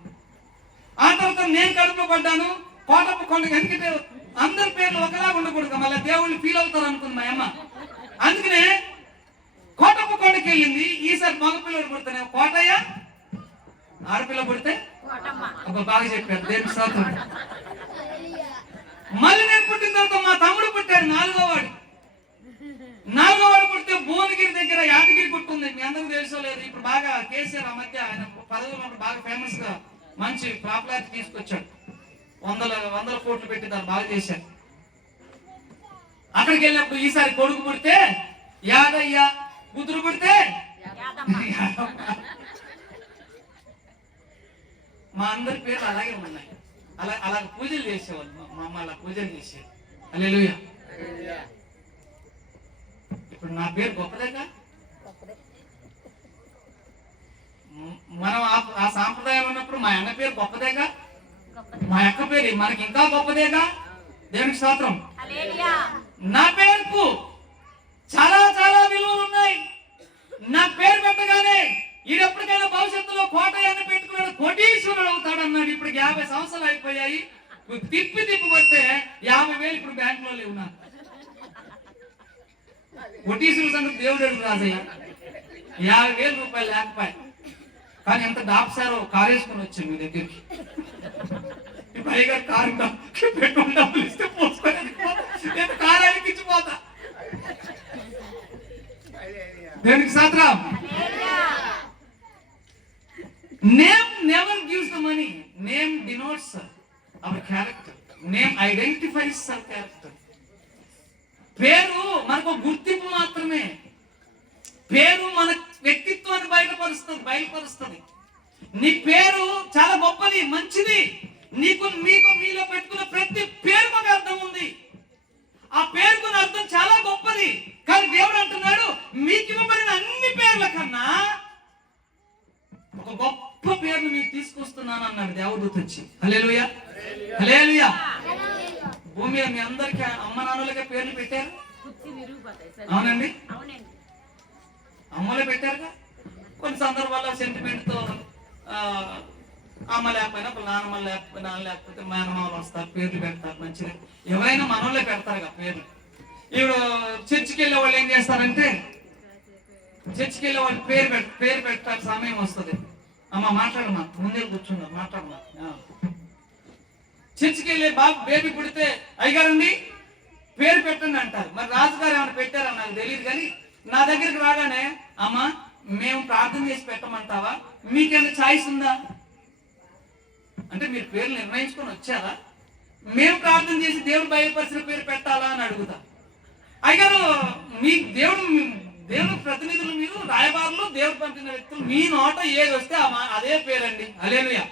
ఆ తర్వాత నేను కడుపులో పడ్డాను, కోటప్ప కొండకి. ఎందుకంటే అందరి పేర్లు ఒకలా ఉండకూడదు, మళ్ళీ దేవుళ్ళు ఫీల్ అవుతారు అనుకుంది మా అమ్మ. అందుకనే కోటప్ప కొండకి వెళ్ళింది. ఈసారి మగపిల్లడు పుడితేనే కోటయ్య, ఆడపిల్ల పుడితే బాగా చెప్పారు. దేవుని స్తోత్రం. మళ్ళీ నేను పుట్టిన తర్వాత మా తమ్ముడు పుట్టాడు, నాలుగో వాడు పుడితే భువనగిరి దగ్గర యాదగిరి గుట్టుంది, మీ అందరికి తెలుసో లేదు. ఇప్పుడు బాగా కేసీఆర్ ఆ మధ్య ఆయన పదవులు బాగా ఫేమస్ గా మంచి పాపులారిటీ తీసుకొచ్చాడు. వందల కోట్లు పెట్టి దాన్ని బాగా చేశాడు. అక్కడికి వెళ్ళినప్పుడు ఈసారి కొడుకు పుడితే యాదయ్య, కూతురు పుడితే మా అందరి పేర్లు అలాగే ఉన్నాయి. అలా పూజలు చేసేవాళ్ళు, మా అమ్మ అలా పూజలు చేసేది. హల్లెలూయా. ఇప్పుడు నా పేరు గొప్పదేగా. మనం ఆ సాంప్రదాయం ఉన్నప్పుడు మా అన్న పేరు గొప్పదేగా, మా అక్క పేరు మనకి ఇంకా గొప్పదేగా. దేవునికి స్తోత్రం. నా పేరుకు చాలా చాలా విలువలు ఉన్నాయి. నా పేరు పెట్టగానే ఇది ఎప్పటికైనా భవిష్యత్తులో కోటయ్య అని పెట్టుకున్నాడు, కోటీశ్వరుడు అవుతాడు అన్నాడు. ఇప్పుడు 50 సంవత్సరాలు అయిపోయాయి, తిప్పి పడితే 50,000 ఇప్పుడు బ్యాంక్ లో లేవు. నాకు కోటీశ్వరుడు సంగతి దేవుడు అడుగు రాజయ్య. 50,000 రూపాయలు లేకపోయా, కానీ ఎంత డాప్సారో కారు వేసుకుని వచ్చాను మీ దగ్గరికి. ఇప్పుడు అయ్యగారు కారు పెట్రోల్ డబ్బులు ఇస్తే పోసుకోలేదు, కారు అనిపించిపోతా. దేవునికి స్తోత్రం. Name never gives the money. Name denotes our character. Name identifies our character. పేరు మనకు గుర్తింపు మాత్రమే. పేరు మన చూపిస్తుంది, బయలుపరుస్తుంది. నీ పేరు చాలా గొప్పది, మంచిది. మీలో పెట్టుకున్న ప్రతి పేరుకు ఒక అర్థం ఉంది. ఆ పేరుకున్న అర్థం చాలా గొప్పది. కానీ దేవుడు అంటున్నాడు, మీకు ఇవ్వబడిన అన్ని పేర్ల కన్నా ఒక గొప్ప పేరును మీకు తీసుకొస్తున్నాను అన్నాడు దేవదూత వచ్చి. హల్లెలూయా, హల్లెలూయా. భూమి మీద మీ అందరికీ అమ్మ నాన్నలకే పేర్లు పెట్టారు. అవునండి, అమ్మలే పెట్టారుగా. కొన్ని సందర్భాల్లో సెంటిమెంట్ తో అమ్మ లేకపోయినా నాన్న లేకపోతే మేనమామలు వస్తారు, పేర్లు పెడతారు. మంచిగా ఎవరైనా మనోళ్ళే పెడతారు పేర్లు. ఇప్పుడు చర్చికి వెళ్ళే వాళ్ళు ఏం చేస్తారంటే, చర్చికి వెళ్ళే వాళ్ళు పేరు పెట్టాలి. సమయం వస్తుంది, అమ్మ మాట్లాడమా, ముందే కూర్చున్నారు, మాట్లాడమా. చర్చికి వెళ్ళే బేబీ పుడితే అయ్యగారండి పేరు పెట్టండి అంటారు. మరి రాజుగారు ఏమైనా పెట్టారని నాకు తెలియదు. కానీ నా దగ్గరికి రాగానే, అమ్మ మేము ప్రార్థన చేసి పెట్టమంటావా, మీకేమైనా ఛాయిస్ ఉందా అంటే, మీరు పేర్లు నిర్ణయించుకొని వచ్చారా, మేము ప్రార్థన చేసి దేవుడు బయలుపరిచిన పేరు పెట్టాలా అని అడుగుతా. అయ్యారు మీ దేవుడు ప్రతినిధులు, మీరు రాయబారులు, దేవుడు పంపిన వ్యక్తులు, మీ నోట ఏది వస్తే అదే పేరండి. హల్లెలూయా.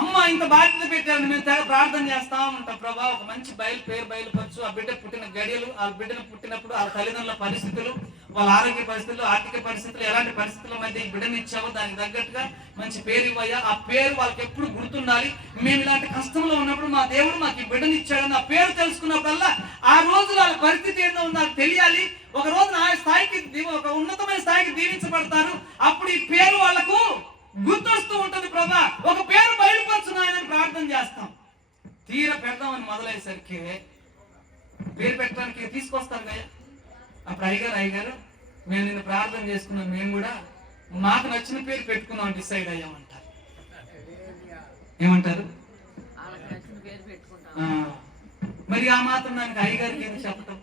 అమ్మ ఇంత బాధ్యత పెట్టారు, మేము తెగ ప్రార్థన చేస్తా ఉంటాం. ప్రభా ఒక మంచి పేరు బయలుపరచు. ఆ బిడ్డ పుట్టిన గడియలు, ఆ బిడ్డను పుట్టినప్పుడు వాళ్ళ తల్లిదండ్రుల పరిస్థితులు, వాళ్ళ ఆరోగ్య పరిస్థితులు, ఆర్థిక పరిస్థితులు, ఎలాంటి పరిస్థితుల మధ్య ఈ బిడ్డను ఇచ్చావో దానికి తగ్గట్టుగా మంచి పేరు ఇవ్వయ్యా. ఆ పేరు వాళ్ళకి ఎప్పుడు గుర్తుండాలి. మేము ఇలాంటి కష్టంలో ఉన్నప్పుడు మా దేవుడు మాకు ఈ బిడ్డను ఇచ్చాడని ఆ పేరు తెలుసుకున్నప్పుడల్లా ఆ రోజు వాళ్ళ పరిస్థితి ఏందో నాకు తెలియాలి. ఒక రోజు ఆ స్థాయికి, ఒక ఉన్నతమైన స్థాయికి దీవించబడతారు. అప్పుడు ఈ పేరు వాళ్లకు గుర్తొస్తూ ఉంటుంది. ప్రభా ఒక పేరు బయలుపరచు నాయనని ప్రార్థన చేస్తాం. తీర పెడదామని మొదలయ్యేసరికి పేరు పెట్టడానికి తీసుకొస్తాం కదా. అప్పుడు అయ్యగారు మేము నిన్ను ప్రార్థన చేసుకున్నాం, మేము కూడా మాకు నచ్చిన పేరు పెట్టుకున్నాం డిసైడ్ అయ్యామంటారు. ఏమంటారు? మరి ఆ మాత్రం దానికి అయ్యగారికి ఏదో చెప్పటం,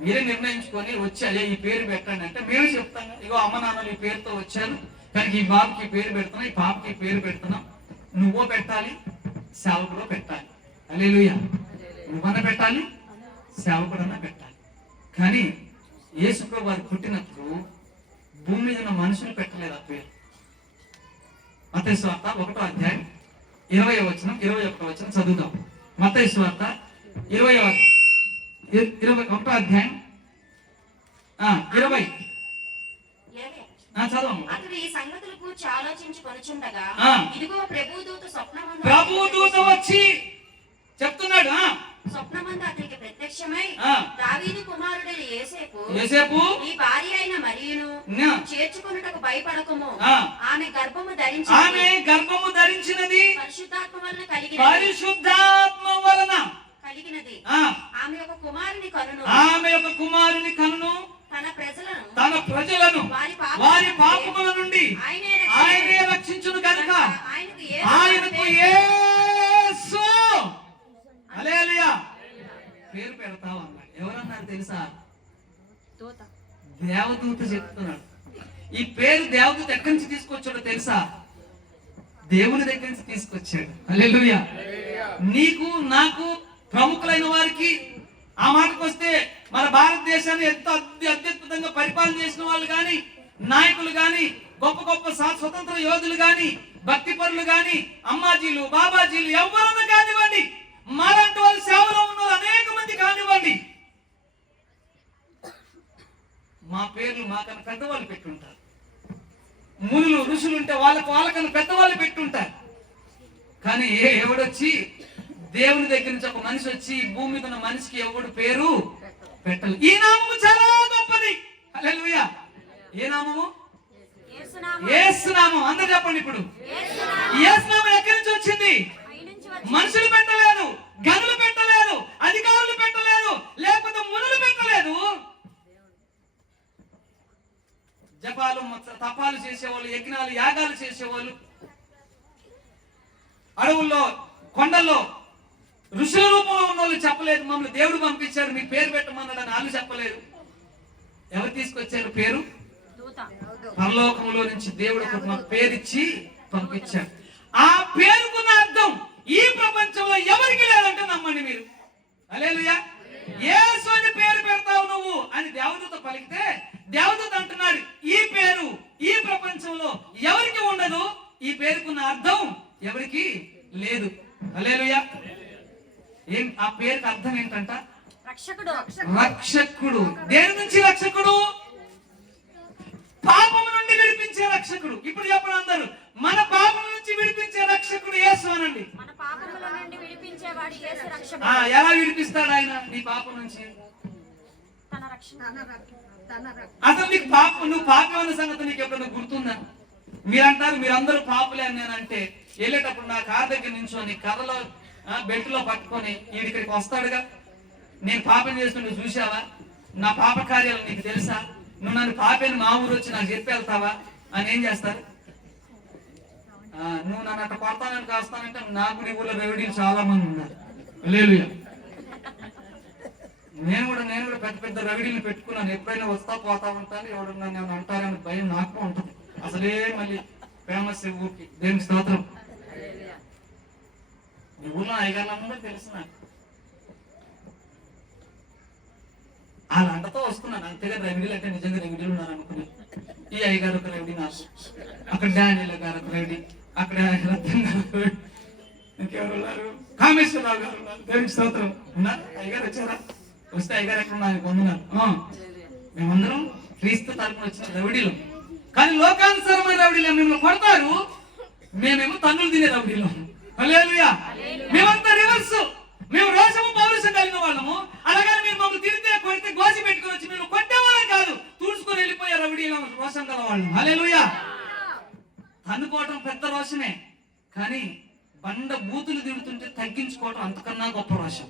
మీరే నిర్ణయించుకొని వచ్చి అయ్యా ఈ పేరు పెట్టండి అంటే మేము చెప్తాం. ఇగో అమ్మ నాన్నలు ఈ పేరుతో వచ్చారు, కానీ ఈ బాబుకి పేరు పెడుతున్నాం, ఈ పాపకి పేరు పెడుతున్నాం. నువ్వో పెట్టాలి, సేవకుడో పెట్టాలి. హల్లెలూయా. నువ్వన్నా పెట్టాలి, సేవకుడన్నా పెట్టాలి. కానీ యేసుప్రభు వారు పుట్టినప్పుడు భూమి మీద ఉన్న మనుషులు పెట్టలేదు ఆ పేరు. మత్తయి సువార్త 1వ అధ్యాయం 20వ వచనం 21వ వచనం చదువుదాం. మత్తయి సువార్త 21వ అధ్యాయం 20 చదవము. అతడు ఈ సంగతుల గురించి ఆలోచించి కొనుచుండగా, ఇదిగో ప్రభుదూత వచ్చి చెప్తున్నాడు. స్వప్నమందు అతనికి ప్రత్యక్షమై, దావీదు కుమారుడైన యోసేపు ఈ భార్య అయిన మరియును చేర్చుకొనుటకు భయపడకుము, ఆమె గర్భము ధరించినది పరిశుద్ధాత్మ వలన కలిగినది. ఆమె ఒక కుమారుని కనును తన ప్రజలను వారి పాపముల నుండి ఆయనే రక్షించును కనుక ఆయనకు యేసు హల్లెలూయా పేరు పెడతావు అన్నాడు. ఎవరన్నారు తెలుసా? దేవదూత చెప్తున్నాడు. ఈ పేరు దేవదూత ఎక్కడి నుంచి తీసుకొచ్చాడో తెలుసా? దేవుని దగ్గర నుంచి తీసుకొచ్చాడు. హల్లెలూయా. నీకు నాకు ప్రముఖులైన వారికి, ఆ మాటకు వస్తే మన భారతదేశాన్ని ఎంతో అత్యద్భుతంగా పరిపాలన చేసిన వాళ్ళు కానీ, నాయకులు కానీ, గొప్ప గొప్ప స్వతంత్ర యోధులు కానీ, భక్తి పరులు కానీ, అమ్మాజీలు, బాబాజీలు ఎవరన్నా కానివ్వండి, మాలాంటి వాళ్ళు సేవలో ఉన్న అనేక మంది కానివ్వండి, మా పేర్లు మాకన్నా పెద్దవాళ్ళు పెట్టుంటారు. మునులు ఋషులు ఉంటే వాళ్ళకన్నా పెద్దవాళ్ళు పెట్టుంటారు. కానీ ఎవడొచ్చి దేవుని దగ్గర నుంచి ఒక మనిషి వచ్చి భూమి మీద ఉన్న మనిషికి ఎవడు పేరు పెట్టాలి. ఈ నామము చాలా గొప్పది. హల్లెలూయా. ఏ నామము? యేసు నామం. అందరూ చెప్పండి ఇప్పుడు. యేసు నామం ఎక్కడి నుంచి వచ్చింది? మనుషులు పెట్టలేదు, గనులు పెట్టలేదు, అధికారులు పెట్టలేదు, లేకపోతే మునులు పెట్టలేదు. జపాలు తపాలు చేసేవాళ్ళు, యజ్ఞాలు యాగాలు చేసేవాళ్ళు, అడవుల్లో కొండల్లో ఋషుల రూపంలో ఉన్న వాళ్ళు చెప్పలేదు, మమ్మల్ని దేవుడు పంపించాడు మీ పేరు పెట్టమన్నాడు అని వాళ్ళు చెప్పలేదు. ఎవరు తీసుకొచ్చారు పేరు? పరలోకంలో నుంచి దేవుడు మాకు పేరిచ్చి పంపించాడు. ఆ పేరుకున్న అర్థం ఈ ప్రపంచంలో ఎవరికి లేదంటే నమ్మండి మీరు. హల్లెలూయా. యేసు అని పేరు పెడతావు నువ్వు అని దేవదూత పలికితే, దేవదూత అంటున్నాడు ఈ పేరు ఈ ఏంటంట? రక్షకుడు. రక్షకుడు. దేని నుంచి రక్షకుడు? పాపం నుండి విడిపించే రక్షకుడు. ఇప్పుడు చెప్పండి అందరూ, మన పాపం నుంచి విడిపించే రక్షకుడు యేసు అనండి. మన పాపముల నుండి విడిపించేవాడు యేసు రక్షకుడు. ఎలా విడిపిస్తాడు ఆయన నీ పాపం నుంచి? తన రక్షణ. అసలు నీకు పాపం, నువ్వు పాపం అన్న సంగతి నీకు ఎప్పుడైనా గుర్తుందా? మీరంటారు మీరందరూ పాపులే అని నేనంటే, వెళ్ళేటప్పుడు నా కారు దగ్గర నించొని కర్రలో బెల్ట్లో పట్టుకొని ఇక్కడికి వస్తాడుగా, నేను పాపం చేస్తుంటే చూసావా, నా పాప కార్యాలు నీకు తెలుసా, నువ్వు నన్ను పాపని మా ఊరు వచ్చి నాకు చెప్పి వెళ్తావా అని ఏం చేస్తారు? నువ్వు నన్ను అట్లా కొడతానని కాస్తానంటే నాకు నీ ఊళ్ళో రెవెడీలు చాలా మంది ఉన్నారు. హల్లెలూయా. నేను కూడా పెద్ద పెద్ద రవిడీలు పెట్టుకున్నాను. ఎప్పుడైనా వస్తా పోతా ఉంటాను, ఎవడన్నా నేను అంటారని భయం నాకు ఉంటుంది. అసలే మళ్ళీ ఫేమస్ ఊరికి. దేవుని స్తోత్రం. ఈ ఊళ్ళో అయ్యగారులందరూ తెలుసు నాకు. వాళ్ళ అంటతో వస్తున్నాను, అంతేగా రెవెడీలు అంటే నిజంగా రెవెడీలు ఉన్నారు అనుకుని. ఈ అయ్యగారు ఒక రెవెడీ నాకు, అక్కడ డానియల్ గారు ఒక రెవెడీ, అక్కడ ఇంకెవరు ఉన్నారు, కామేశ్వరరావు గారు ఉన్నారు. దేవుని స్తోత్రం. ఉన్నారు అయ్యగారు వచ్చారా? వస్తే అయ్యగారు ఎక్కడ ఉన్నారు? పొందున్నారు. మేమందరం క్రీస్తు తరపున వచ్చిన రౌడీలు. కానీ లోకానుసారమైన రౌడీలు మిమ్మల్ని కొడతారు, మేమేమో తన్నులు తినే రౌడీలు. హల్లెలూయా. మేమంతా రివర్స్. మేము రోషము పౌరుషం కలిగిన వాళ్ళము. అలాగని మీరు మమ్మల్ని తిరిగితే కొడితే గోసి పెట్టుకుని వచ్చి మేము కొట్టేవాళ్ళం కాదు, తుడుచుకొని వెళ్ళిపోయే రౌడీలు, రోషం గల వాళ్ళు. హల్లెలూయా. తన్నుకోవటం పెద్ద రోషమే, కానీ బండ బూతులు తిడుతుంటే తగ్గించుకోవటం అంతకన్నా గొప్ప రోషం.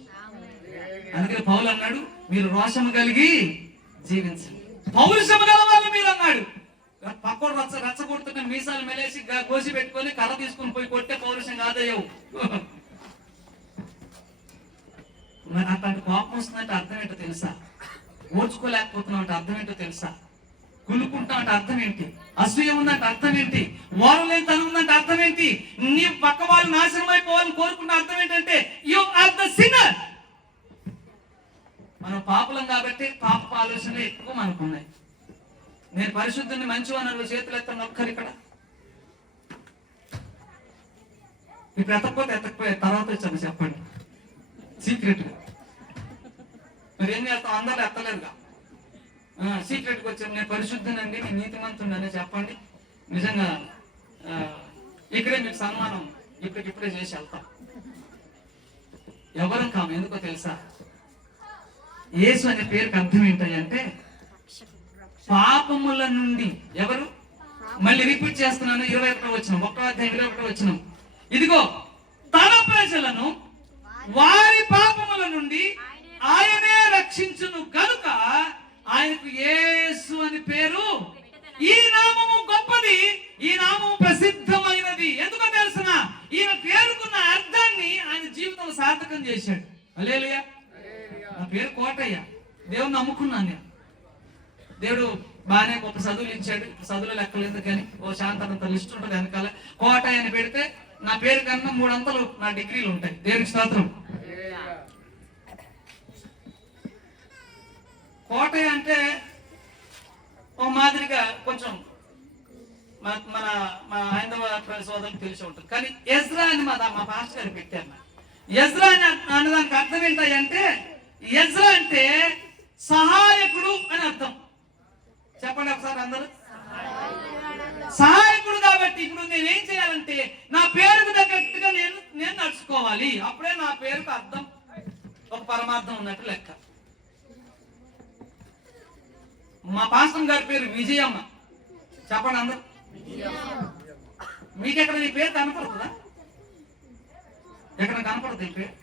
అందుకని పౌలు అన్నాడు, మీరు రోషము కలిగి జీవించండి. పౌరుషము గల వాళ్ళు మీరు అన్నాడు. పక్కోడు రచ్చగొడుతుంటే మీసాలు మెలేసి కోసి పెట్టుకొని కర్ర తీసుకుని పోయి కొట్టే పౌరుషం కాదయ్యవు. మరి అట్లాంటి కోపం వస్తుందంటే అర్థం ఏంటో తెలుసా? ఓర్చుకోలేకపోతున్నావు అంటే అర్థం ఏంటో తెలుసా? కులుకుంటాం అంటే అర్థం ఏంటి? అసూయ ఉందంటే అర్థం ఏంటి? వారం లేని తను ఉందంటే అర్థం ఏంటి? నీ పక్క వాళ్ళు నాశనం అయిపోవాలని కోరుకున్న అర్థం ఏంటంటే యు ఆర్ ద సిన్నర్. మనం పాపులం కాబట్టి పాప ఆలోచనలు ఎక్కువ మనకున్నాయి. నేను పరిశుద్ధుని మంచివానరు చేతులు ఎత్తాను ఒక్కరు ఇక్కడ. ఇప్పుడు ఎత్తకపోతే తర్వాత వచ్చాను చెప్పండి సీక్రెట్ గా. మరి ఏం చేస్తాం? అందరూ ఎత్తలేదుగా. సీక్రెట్కి వచ్చాను, నేను పరిశుద్ధనండి, నేను నీతిమంతుడని చెప్పండి. నిజంగా ఇక్కడే మీకు సన్మానం ఇప్పటికిప్పుడే చేసి వెళ్తాం. ఎవరు కాము. ఎందుకో తెలుసా? యేసు అనే పేరుకి అర్థం ఏంటంటే పాపముల నుండి. ఎవరు? మళ్ళీ రిపీట్ చేస్తున్నాను, 21వ వచనం, 1వ అధ్యాయం 21వ వచనం. ఇదిగో తన ప్రజలను వారి పాపముల నుండి ఆయనే రక్షించును గనుక ఆయనకు యేసు అని పేరు. ఈ నామము గొప్పది, ఈ నామము ప్రసిద్ధమైనది. ఎందుకో తెలుసునా? ఈయన పేరుకున్న అర్థాన్ని ఆయన జీవితంలో సార్థకం చేశాడు. హల్లెలూయా. నా పేరు కోటయ్య, దేవుని నమ్ముకున్నాను నేను. దేవుడు బాగానే గొప్ప చదువులు ఇచ్చాడు. చదువులు లెక్కలేదు కానీ ఓ శాంతంత లిస్ట్ ఉంటుంది వెనకాల. కోటయ్య అని పెడితే నా పేరు కన్నా 3 అంతలు నా డిగ్రీలు ఉంటాయి. దేవునికి స్తోత్రం. కోటయ్య అంటే ఓ మాదిరిగా కొంచెం మన హైందవ సోదరులకు తెలిసి ఉంటుంది. కానీ ఎజ్రా అని మా పాస్టర్ గారు పెట్టారు. ఎజ్రా అని అన్నదానికి అర్థం ఏంటంటే, ఎజ్రా అంటే సహాయకుడు అని అర్థం. చెప్పండి ఒకసారి అందరూ. సహాయకుడు కాబట్టి ఇప్పుడు నేనేం చేయాలంటే నా పేరుకు తగ్గట్టుగా నేను నడుచుకోవాలి. అప్పుడే నా పేరుకు అర్థం, ఒక పరమార్థం ఉన్నట్టు లెక్క. మా పాస్టర్ గారి పేరు విజయమ్మ. చెప్పండి అందరూ. మీకెక్కడ నీ పేరు కనపడుతుందా? ఎక్కడ కనపడుతుంది ఈ పేరు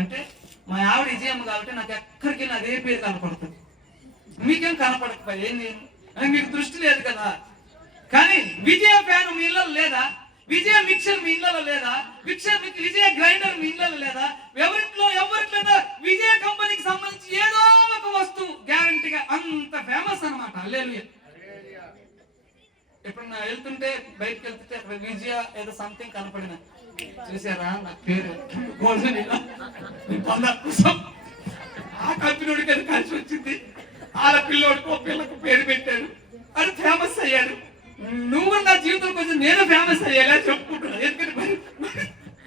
అంటే? మా ఆవిడ విజయమ్మ కాబట్టి నాకు ఎక్కడికి అదే పేరు కనపడుతుంది. మీకేం కనపడకపోయి ఏంది అని మీకు దృష్టి లేదు కదా. కానీ విజయ ఫ్యాన్ మీ ఇళ్ళలో లేదా? విజయ మిక్సర్ మీ ఇళ్ళలో లేదా? విజయ గ్రైండర్ మీ ఇళ్ళలో లేదా? ఎవరిట్లో విజయ కంపెనీకి సంబంధించి ఏదో ఒక వస్తువు గ్యారంటీగా అంత ఫేమస్ అన్నమాట. హల్లెలూయా. ఎప్పుడన్నా వెళ్తుంటే బయటకు వెళ్తుంటే అక్కడ విజయ ఏదో సంథింగ్ కనపడిన చూసారా? నా పేరు గోల్డెన్ కోసం ఆ కంపెనీడికి అది కలిసి వచ్చింది. ఆడ పిల్లోడికి ఒక పిల్లకు పేరు పెట్టాడు, అది ఫేమస్ అయ్యాడు. నువ్వు నా జీవితం కొంచెం నేను ఫేమస్ అయ్యేలా చెప్పుకుంటున్నా. ఎందుకంటే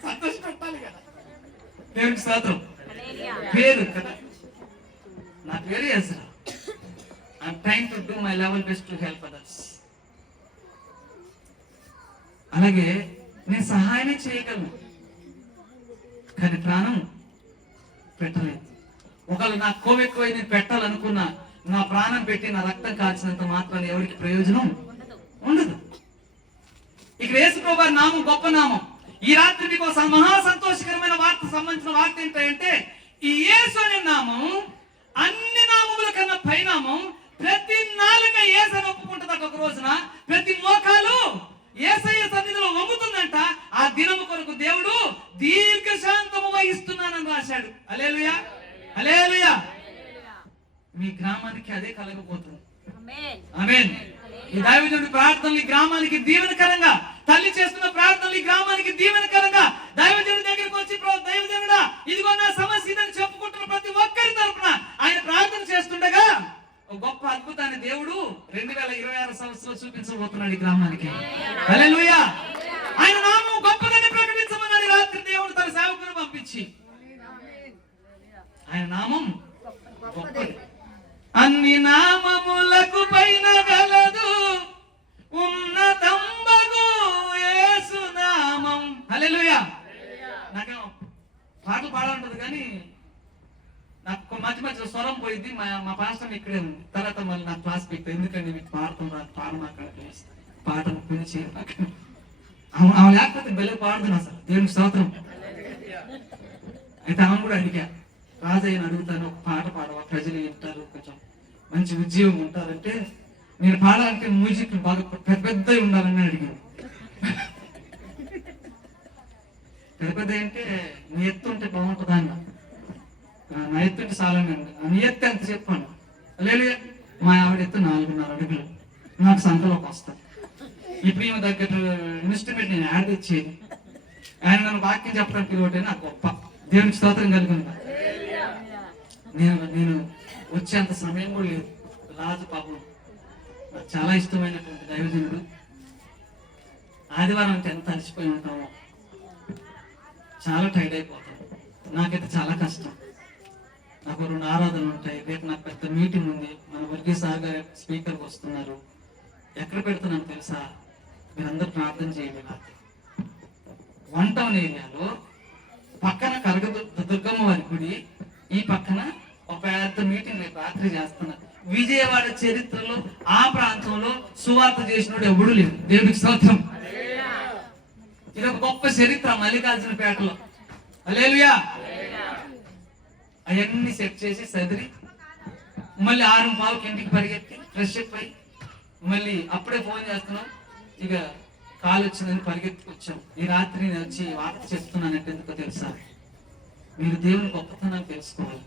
సంతోషపెట్టాలి కదా. దేవునికి స్తోత్రం. పేరు కదా. Very Ezra. I'm trying to do my level best to help others. అలాగే నేను సహాయమే చేయగలను, కానీ ప్రాణం పెట్టలేదు. ఒకవేళ నా కొవ్వు ఎక్కువై నేను పెట్టాలనుకున్నా, నా ప్రాణం పెట్టి నా రక్తం కాల్చినంత మాత్రాన్ని ఎవరికి ప్రయోజనం ఉండదు. ఇక యేసు ప్రభువు నామం గొప్ప నామం. ఈ రాత్రి మీకు ఒక మహా సంతోషకరమైన వార్త సంబంధించిన వార్త ఏంటంటే, ఈ యేసు అనే నామం అన్ని నామముల కన్నా పైనామం. ప్రతి నాలుక యేసుని ఒప్పుకుంటుందట ఒక రోజున, ప్రతి మోకాలు యేసయ్య సన్నిధిలో వంగుతుందంట. ఆ దినము కొరకు దేవుడు దీర్ఘశాంతము వహిస్తున్నానని రాశాడు. హల్లెలూయా, హల్లెలూయా. మీ గ్రామానికి అదే కలగబోతుంది. ఆమేన్. ఈ దైవజనుడి ప్రార్థనలు ఈ గ్రామానికి దీవెనకరంగా, తల్లి చేస్తున్న ప్రార్థనలు ఈ గ్రామానికి దీవెనకరంగా, దైవజనుడి దగ్గరికి వచ్చి దైవజనుడా ఇదిగో నా సమస్య ఇదని చెప్పుకుంటున్న ప్రతి ఒక్కరి తరపున ఆయన ప్రార్థన చేస్తుండగా ఒక గొప్ప అద్భుతాన్ని దేవుడు 2026 సంవత్సరంలో చూపించబోతున్నాడు ఈ గ్రామానికి. హల్లెలూయా. ఆయన నామం గొప్పదని ప్రకటించమని రాత్రి దేవుడు తన సేవకుని పంపించి, ఆయన నామం గొప్పది. అన్ని నామములకు పైన గలదు ఉన్నతంబగు యేసు నామం. హల్లెలూయా. నాకేమో పాటలు పాడాలంటది కానీ నాకు మధ్య మధ్య స్వరం పోయింది. మా పాస్టర్ ఇక్కడే ఉంది. తర్వాత మళ్ళీ నా క్లాస్ పెట్టారు, ఎందుకంటే మీకు పాడమాకండి పాటను పిలిచి ఆమె లేకపోతే బెల్లి పాడుతున్నా సార్, దేవునికి స్తోత్రం. అయితే ఆమె కూడా అడిగా, రాజయ్యని అడుగుతాను ఒక పాట పాడవా, ప్రజలు వింటారు, కొంచెం మంచి ఉద్యోగం ఉంటారంటే, నేను పాడాలంటే మ్యూజిక్ బాగా పెద్ద పెద్దవి ఉండాలని అడిగాను. పెద్ద పెద్ద అంటే నీ ఎత్తు ఉంటే బాగుంటుందా అన్న. నా ఎత్తుంటే చాలండి అండి. నీ ఎత్తు ఎంత చెప్పాను. లేదు, మా ఆవిడ ఎత్తు 4.5 అడుగులు, నాకు సంతలోకి వస్తాను. ఇప్పుడు ఈమె దగ్గర ఇన్స్ట్రుమెంట్ నేను యాడ్ తెచ్చేది. ఆయన నన్ను వాక్యం చెప్పడానికి పిలువటే నాకు గొప్ప, దేవునికి స్తోత్రం కలిగింది. నేను వచ్చేంత సమయం కూడా లేదు. రాజు పాపం నాకు చాలా ఇష్టమైనటువంటి దైవజనుడు. ఆదివారం అంటే ఎంత అలసిపోయి ఉంటామో, చాలా టైర్డ్ అయిపోతాం. నాకైతే చాలా కష్టం. నాకు 2 ఆరాధనలు ఉంటాయి. రేపు నాకు పెద్ద మీటింగ్ ఉంది. మన వర్గీ సార్ గారు స్పీకర్కి వస్తున్నారు. ఎక్కడ పెడుతున్నాను తెలుసా? మీరందరూ ప్రార్థన చేయండి. నాకు 1 టౌన్ ఏరియాలో పక్కన దుర్గమ్మ వారి గుడి, ఈ పక్కన ఒక పెద్ద మీటింగ్ రేపు రాత్రి చేస్తున్నారు. విజయవాడ చరిత్రలో ఆ ప్రాంతంలో సువార్త చేసినోడు ఎవడు లేదు. దేవుడికి స్తోత్రం. ఇది ఒక గొప్ప చరిత్ర మల్లికార్జునపేటలో. హల్లెలూయా. అవన్నీ సెట్ చేసి సదిరి మళ్ళీ 6:15 ఇంటికి పరిగెత్తి ఫ్రెష్ అప్ అయ్యి మళ్ళీ అప్పుడే ఫోన్ చేస్తున్నాం, ఇక కాల్ వచ్చిందని పరిగెత్తుకొచ్చాం. ఈ రాత్రి నేను వచ్చి వార్త చెప్తున్నానంటే ఎందుకో తెలుసా? మీరు దేవుని గొప్పతనాన్ని తెలుసుకోవాలి.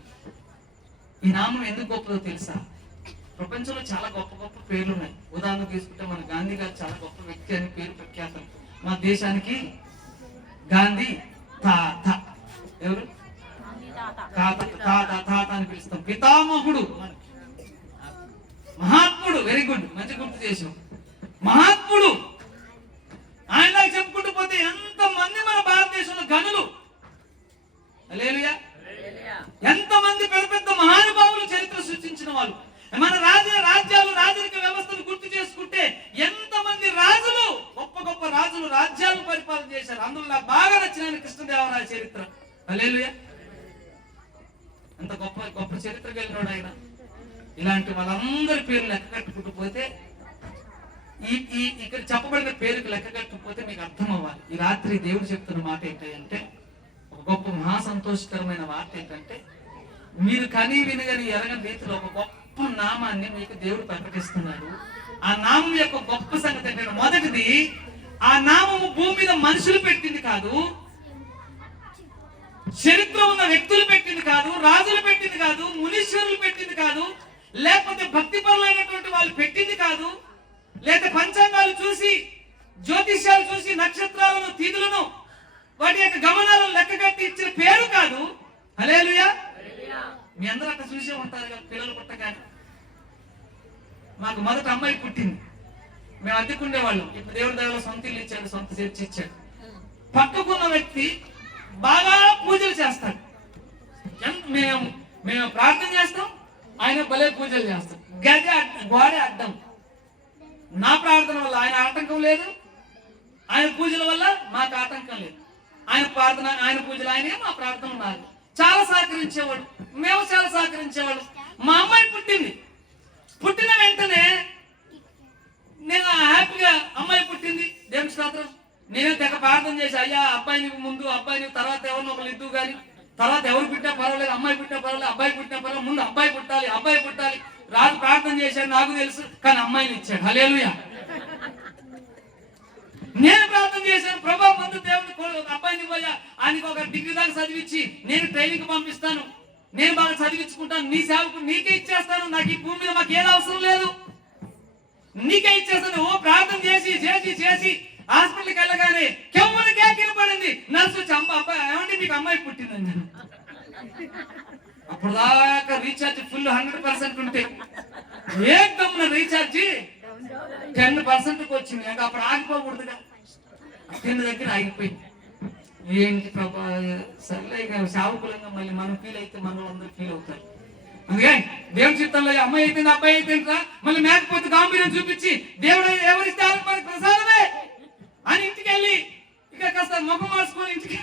ఈ నామం ఎందుకు గొప్పదో తెలుసా? ప్రపంచంలో చాలా గొప్ప గొప్ప పేర్లు ఉన్నాయి. ఉదాహరణ తీసుకుంటే మన గాంధీ గారు చాలా గొప్ప వ్యక్తి అని పేరు ప్రఖ్యాతం. మన దేశానికి గాంధీ తాత, ఎవరు తాత అని పిలుస్తాం. పితామహుడు, మహాత్ముడు. వెరీ గుడ్, మంచి గుర్తు చేసాం. మహాత్ముడు. ఆయన చెప్పుకుంటూ పోతే ఎంతమంది మన భారతదేశంలో గనులు. హల్లెలూయా. ఎంతమంది పెద్ద పెద్ద మహానుభావులు చరిత్ర సృష్టించిన వాళ్ళు. మన రాజ్యాలు రాజరిక వ్యవస్థను గుర్తు చేసుకుంటే ఎంతమంది రాజులు, గొప్ప గొప్ప రాజులు రాజ్యాలను పరిపాలన చేశారు. అందులో నాకు బాగా నచ్చిన కృష్ణదేవరాయ చరిత్ర. హల్లెలూయా. అంత గొప్ప గొప్ప చరిత్ర కలిగినాడు ఆయన. ఇలాంటి వాళ్ళందరి పేర్లు లెక్క కట్టుకుంటూ పోతే, ఇక్కడ చెప్పబడిన పేరుకి లెక్క కట్టుకుపోతే మీకు అర్థం అవ్వాలి. ఈ రాత్రి దేవుడు చెప్తున్న మాట ఏంటంటే, ఒక గొప్ప మహా సంతోషకరమైన వార్త ఏంటంటే, మీరు కని వినగని ఎరగని రీతిలో ఒక గొప్ప నామాన్ని మీకు దేవుడు ప్రకటిస్తున్నాడు. ఆ నామం యొక్క గొప్ప సంగతి ఏంటంటే, మొదటిది, ఆ నామము భూమి మీద మనుషులు పెట్టింది కాదు, చరిత్ర ఉన్న వ్యక్తులు పెట్టింది కాదు, రాజులు పెట్టింది కాదు, మునీశ్వరులు పెట్టింది కాదు, లేకపోతే భక్తి పరులైనటువంటి వాళ్ళు పెట్టింది కాదు, లేకపోతే పంచాంగాలు చూసి, జ్యోతిష్యాలు చూసి, నక్షత్రాలను, తీదులను, వాటి యొక్క గమనాలను లెక్క కట్టి ఇచ్చిన పేరు కాదు. హల్లెలూయా. మీ అందరూ అక్కడ చూసే ఉంటారు కదా, పిల్లలు పుట్టగానే. మాకు మొదట అమ్మాయి పుట్టింది, మేము అద్దెకుండేవాళ్ళం. ఇప్పుడు దేవుడి దయలో సొంత ఇల్లు ఇచ్చాడు, సొంత చర్చి ఇచ్చాడు. పక్కకున్న వ్యక్తి బాగా పూజలు చేస్తాడు. మేము ప్రార్థన చేస్తాం, ఆయన భలే పూజలు చేస్తాడు. గది అడ్డం, గోడ అడ్డం. నా ప్రార్థన వల్ల ఆయన ఆటంకం లేదు, ఆయన పూజల వల్ల మాకు ఆటంకం లేదు. ఆయన ప్రార్థన, ఆయన పూజలు ఆయనే, మా ప్రార్థన నాది. చాలా సహకరించేవాడు, మేము చాలా సహకరించేవాడు. మా అమ్మాయి పుట్టిన వెంటనే నేను హ్యాపీగా, అమ్మాయి పుట్టింది, దేవుని స్తోత్రం. నేనే తెగ ప్రార్థన చేసి, అయ్యా అబ్బాయిని ముందు, అబ్బాయిని తర్వాత ఎవరినో ఒకరు ఇద్దు కానీ, తర్వాత ఎవరు పుట్టినా పర్వాలేదు, అమ్మాయి పుట్టినా పర్వాలేదు, అబ్బాయి పుట్టినా పర్వాలేదు, ముందు అబ్బాయి పుట్టాలి. రాజు ప్రార్థన చేశాడు, నాకు తెలుసు, కానీ అమ్మాయిని ఇచ్చాడు. హల్లెలూయా. నేను ప్రార్థన చేశాను, ప్రభా ముందు దేవుని అబ్బాయిని పోయా, ఆయనకి ఒక డిగ్రీ దాకా చదివించి నేను ట్రైనింగ్ పంపిస్తాను, నేను బాగా చదివించుకుంటాను, నీ సేవకు నీకే ఇచ్చేస్తాను, నాకు ఈ భూమి మీద మాకు ఏది అవసరం లేదు, నీకే ఇచ్చేస్తాను. ఓ ప్రార్థన చేసి హాస్పిటల్కి వెళ్ళగానే కెమ్మని కేకిన పడింది. నర్సు వచ్చి, అబ్బాయి ఏమంటే మీకు అమ్మాయి పుట్టిందని. నేను అప్పుడు దాకా రీఛార్జ్ ఫుల్ 100% ఉంటే ఏకదమ్మున రీఛార్జ్ 10%కి వచ్చింది. ఇంకా అప్పుడు ఆగిపోకూడదుగా, 10 దగ్గర ఆగిపోయింది. ఏంటి ప్రభా, సర్లే ఇక సావుకులంగా మళ్ళీ మనం ఫీల్ అయితే మనం అందరూ ఫీల్ అవుతారు. అందుకే దేవుని చిత్తంలో అమ్మాయి అయితే అబ్బాయి అయితే మళ్ళీ మేకపోతే గాంభీర్యం చూపించి దేవుడు ఎవరిస్తే మనకి ప్రసాదమే అని ఇంటికి వెళ్ళి ఇక కాస్త ముఖం మార్చుకొని ఇంటికి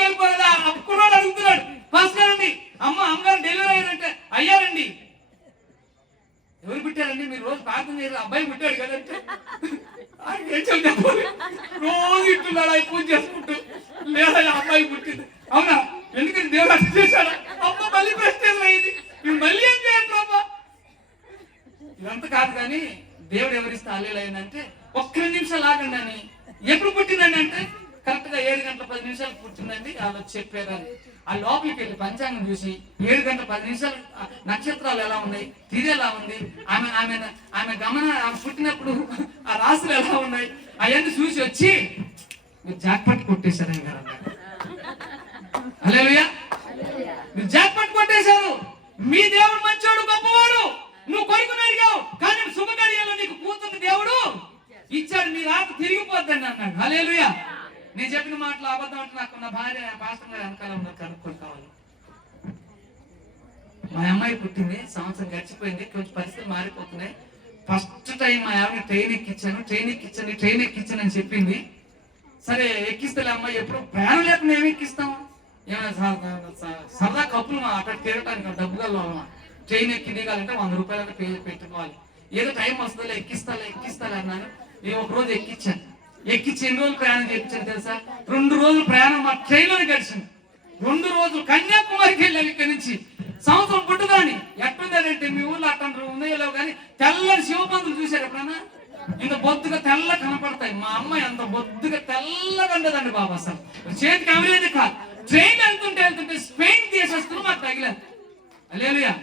వెళ్ళిపోదా. అప్పుకున్నాడు, అడుగుతున్నాడు, ఫస్ట్ గారండి అమ్మగారు డెలివరీ అయ్యారంటే, అయ్యారండి. ఎవరు పుట్టారండి, మీరు రోజు ప్రార్థన చేయరు, అబ్బాయి పుట్టాడు కదంటే రోజు ఇట్టున్నాడు, అవి పూజ చేసుకుంటూ, లేదా అమ్మాయి పుట్టింది. అవునా, ఎందుకంటే దేవుడు అట్లా చేశాడు. అమ్మ మళ్ళీ ప్రశ్న అయింది, మళ్ళీ ఏం చేయండి అమ్మ. ఇదంతా కాదు కానీ దేవుడు ఎవరిస్తే అల్లేలు అయిందంటే 1 నిమిషాలు ఆగండి అని. ఎప్పుడు పుట్టిందండి అంటే కరెక్ట్ గా 7 గంటల 10 నిమిషాలు పుట్టిందండి. వాళ్ళు చెప్పారని ఆ లోపలికి వెళ్ళి పంచాంగం చూసి 7 గంటల 10 నిమిషాలు నక్షత్రాలు ఎలా ఉన్నాయి, తిథి ఎలా ఉంది, ఆమె గమన పుట్టినప్పుడు ఆ రాశులు ఎలా ఉన్నాయి, అవన్నీ చూసి వచ్చి మీరు జాక్పాట్ కొట్టేశారు గారు. హల్లెలూయా. మీరు జాక్పాట్ కొట్టేశారు. మీ దేవుడు మంచోడు, గొప్పవాడు. నువ్వు కొడుకుని అడిగావు కానీ శుభకార్యాల్లో నీకు కూతురు దేవుడు ఇచ్చాడు, నీ రాత తిరిగిపోద్దండి అన్నాడు. హల్లెలూయా. నేను చెప్పిన మాటలు అబద్ధం అంటే నాకు నా భార్య పాస్టర్ గారు వెనకాల ఉన్నారు, కనుక్కొని కావాలి. మా అమ్మాయి పుట్టింది, సంవత్సరం గడిచిపోయింది, కొంచెం పరిస్థితులు మారిపోతున్నాయి. ఫస్ట్ టైం మా ఆవిడ ట్రైన్ ఎక్కించాను అని చెప్పింది. సరే ఎక్కిస్తే అమ్మాయి, ఎప్పుడు ప్రయాణం లేకుండా ఏమి ఎక్కిస్తాం, ఏమైనా సరదా కప్పులు అక్కడ తిరగటానికి డబ్బుగా ట్రైన్ ఎక్కి దిగాలంటే 100 రూపాయలు పెట్టుకోవాలి. ఏదో టైం వస్తుందో ఎక్కిస్తాలే అన్నాను. నేను ఒక రోజు ఎక్కించాను. ఎక్కించి ఎన్ని రోజులు ప్రయాణం చేయించాను తెలుసా? 2 రోజులు ప్రయాణం మా ట్రైన్లోనే గడిచింది. 2 రోజులు కన్యాకుమారికి వెళ్ళాము ఇక్కడి నుంచి. సంవత్సరం పుట్టుగాని ఎట్టుందంటే మీ ఊర్లో అట్టంటారు ఉన్నాయో లేవు కానీ తెల్లని శివపంతులు చూశారు ఎప్పుడన్నా? ఇంత బొద్దుగా తెల్ల కనపడతాయి. మా అమ్మాయి అంత బొద్దుగా తెల్లగా ఉండదండి బాబు. అసలు చేతికి అవిలేదు కాదు. ట్రైన్ వెళ్తుంటే స్పెయిన్ దేశస్తులు మాకు తగిలేదు. హల్లెలూయా.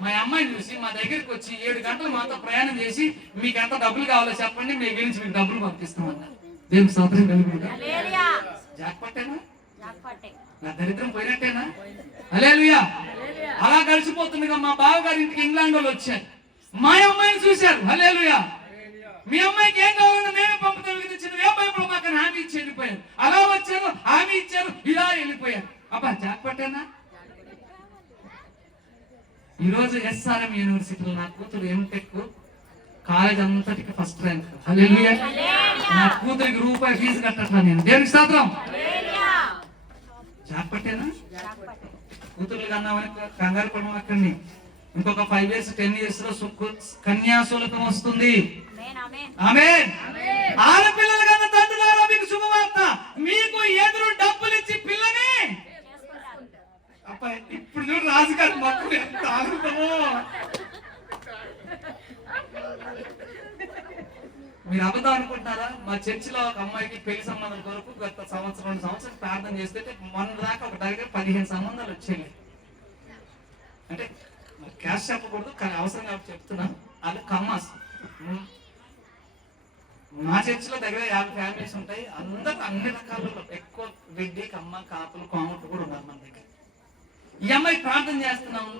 మా అమ్మాయి చూసి మా దగ్గరికి వచ్చి 7 గంటలు మాతో ప్రయాణం చేసి మీకు ఎంత డబ్బులు కావాలో చెప్పండి, మీ గురించి మీకు డబ్బులు పంపిస్తామన్నారు. దేవునికి స్తోత్రం కలుగుతుందా? జాక్పాటేనా? నా దరిద్రం పోయినట్టేనా? హల్లెలూయా. అలా గడిచిపోతుండగా మా బావగారి ఇంటికి ఇంగ్లాండ్ వాళ్ళు వచ్చారు. మా అమ్మాయిని చూశారు. హల్లెలూయా. మీ అమ్మాయికి ఏం కావాలన్నా మేమే పంపుతాం, చిన్న ఏ భయపడ మాకు హామీ ఇచ్చి వెళ్ళిపోయారు. అలా వచ్చారు, హామీ ఇచ్చారు, ఇలా వెళ్ళిపోయారు. అబ్బా జాక్పాటేనా? ఈరోజు SRM యూనివర్సిటీలో నా కూతురు ఎంటెక్ కాలేజ్ అంతటికి ఫస్ట్ ర్యాంక్. హల్లెలూయా. నా కూతురికి రూపాయి ఫీజు కట్టట్లా నేను. దేవునికి స్తోత్రం. జాక్పాటేనా? కూతుర్లు కన్నామని కంగారు పడమక్కడిని. ఇంకొక 5 years 10 years లో కన్యాశుల్కం వస్తుంది. ఆమేన్. ఆడపిల్లలు కన్నా తండ్రులారా మీకు శుభవార్త, మీకు ఎదురు డబ్బులు ఇచ్చి పిల్లని ఇప్పుడు చూడు రాజుగారి మొక్కలు ఎంత ఆనందమో. మీరు అబద్ధం అనుకుంటున్నారా? మా చర్చిలో ఒక అమ్మాయికి పెళ్లి సంబంధం కొరకు గత సంవత్సరం 2 సంవత్సరాలు ప్రార్థన చేస్తే మొన్న దాకా ఒక దగ్గర 15 సంబంధాలు వచ్చాయి. అంటే క్యాష్ చెప్పకూడదు కానీ అవసరం కాబట్టి చెప్తున్నాను. అది కమ్మాస్. మా చర్చిలో దగ్గర 50 ఫ్యామిలీస్ ఉంటాయి. అందరూ అన్ని రకాలలో ఎక్కువ రెడ్డి, కమ్మ, కాపులు, కోమట్లు కూడా ఉన్నారు మన దగ్గర. ఈ అమ్మాయి ప్రార్థన చేస్తున్నాము,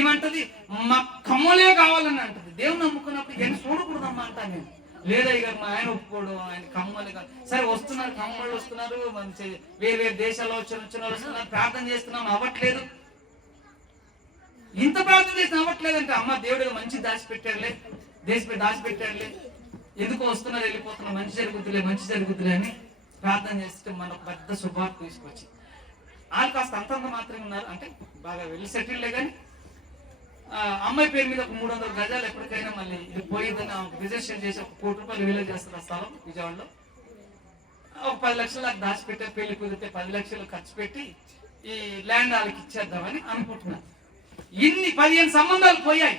ఏమంటది మా కమ్మలే కావాలని అంటది. దేవుని నమ్ముకున్నప్పుడు ఏం చూడకూడదమ్మా అంటా నేను. లేదా ఇక మా ఆయన ఒప్పుకోవడం, ఆయన కమ్మలు కాదు. సరే వస్తున్నారు, కమ్మలు వస్తున్నారు, మంచి వేరే దేశాల్లో వచ్చిన వాళ్ళు వస్తున్నారు, ప్రార్థన చేస్తున్నాం, అవ్వట్లేదు. ఇంత ప్రార్థన చేసిన అవ్వట్లేదంటే అమ్మ దేవుడు మంచి దాచిపెట్టాడులే, దాచిపెట్టాడులే, ఎందుకు వస్తున్నారు వెళ్ళిపోతున్నారు, మంచి జరుగుతులే అని ప్రార్థన చేస్తే మనకు పెద్ద శుభార్త తీసుకొచ్చి వాళ్ళు కాస్త అంతంత మాత్రమే ఉన్నారు, అంటే బాగా వెళ్ళి సెటిల్లే. కానీ అమ్మాయి పేరు మీద ఒక 300 గజాలు ఎప్పటికైనా మళ్ళీ ఇది పోయిందని రిజిస్ట్రేషన్ చేసి 1 కోటి రూపాయలు విలువ చేస్తారు ఆ స్థలం విజయవాడలో. ఒక 10 లక్షలు నాకు దాచిపెట్టే, పెళ్లి కుదిరితే 10 లక్షలు ఖర్చు పెట్టి ఈ ల్యాండ్ వాళ్ళకి ఇచ్చేద్దామని అనుకుంటున్నాను. ఇన్ని 15 సంబంధాలు పోయాయి.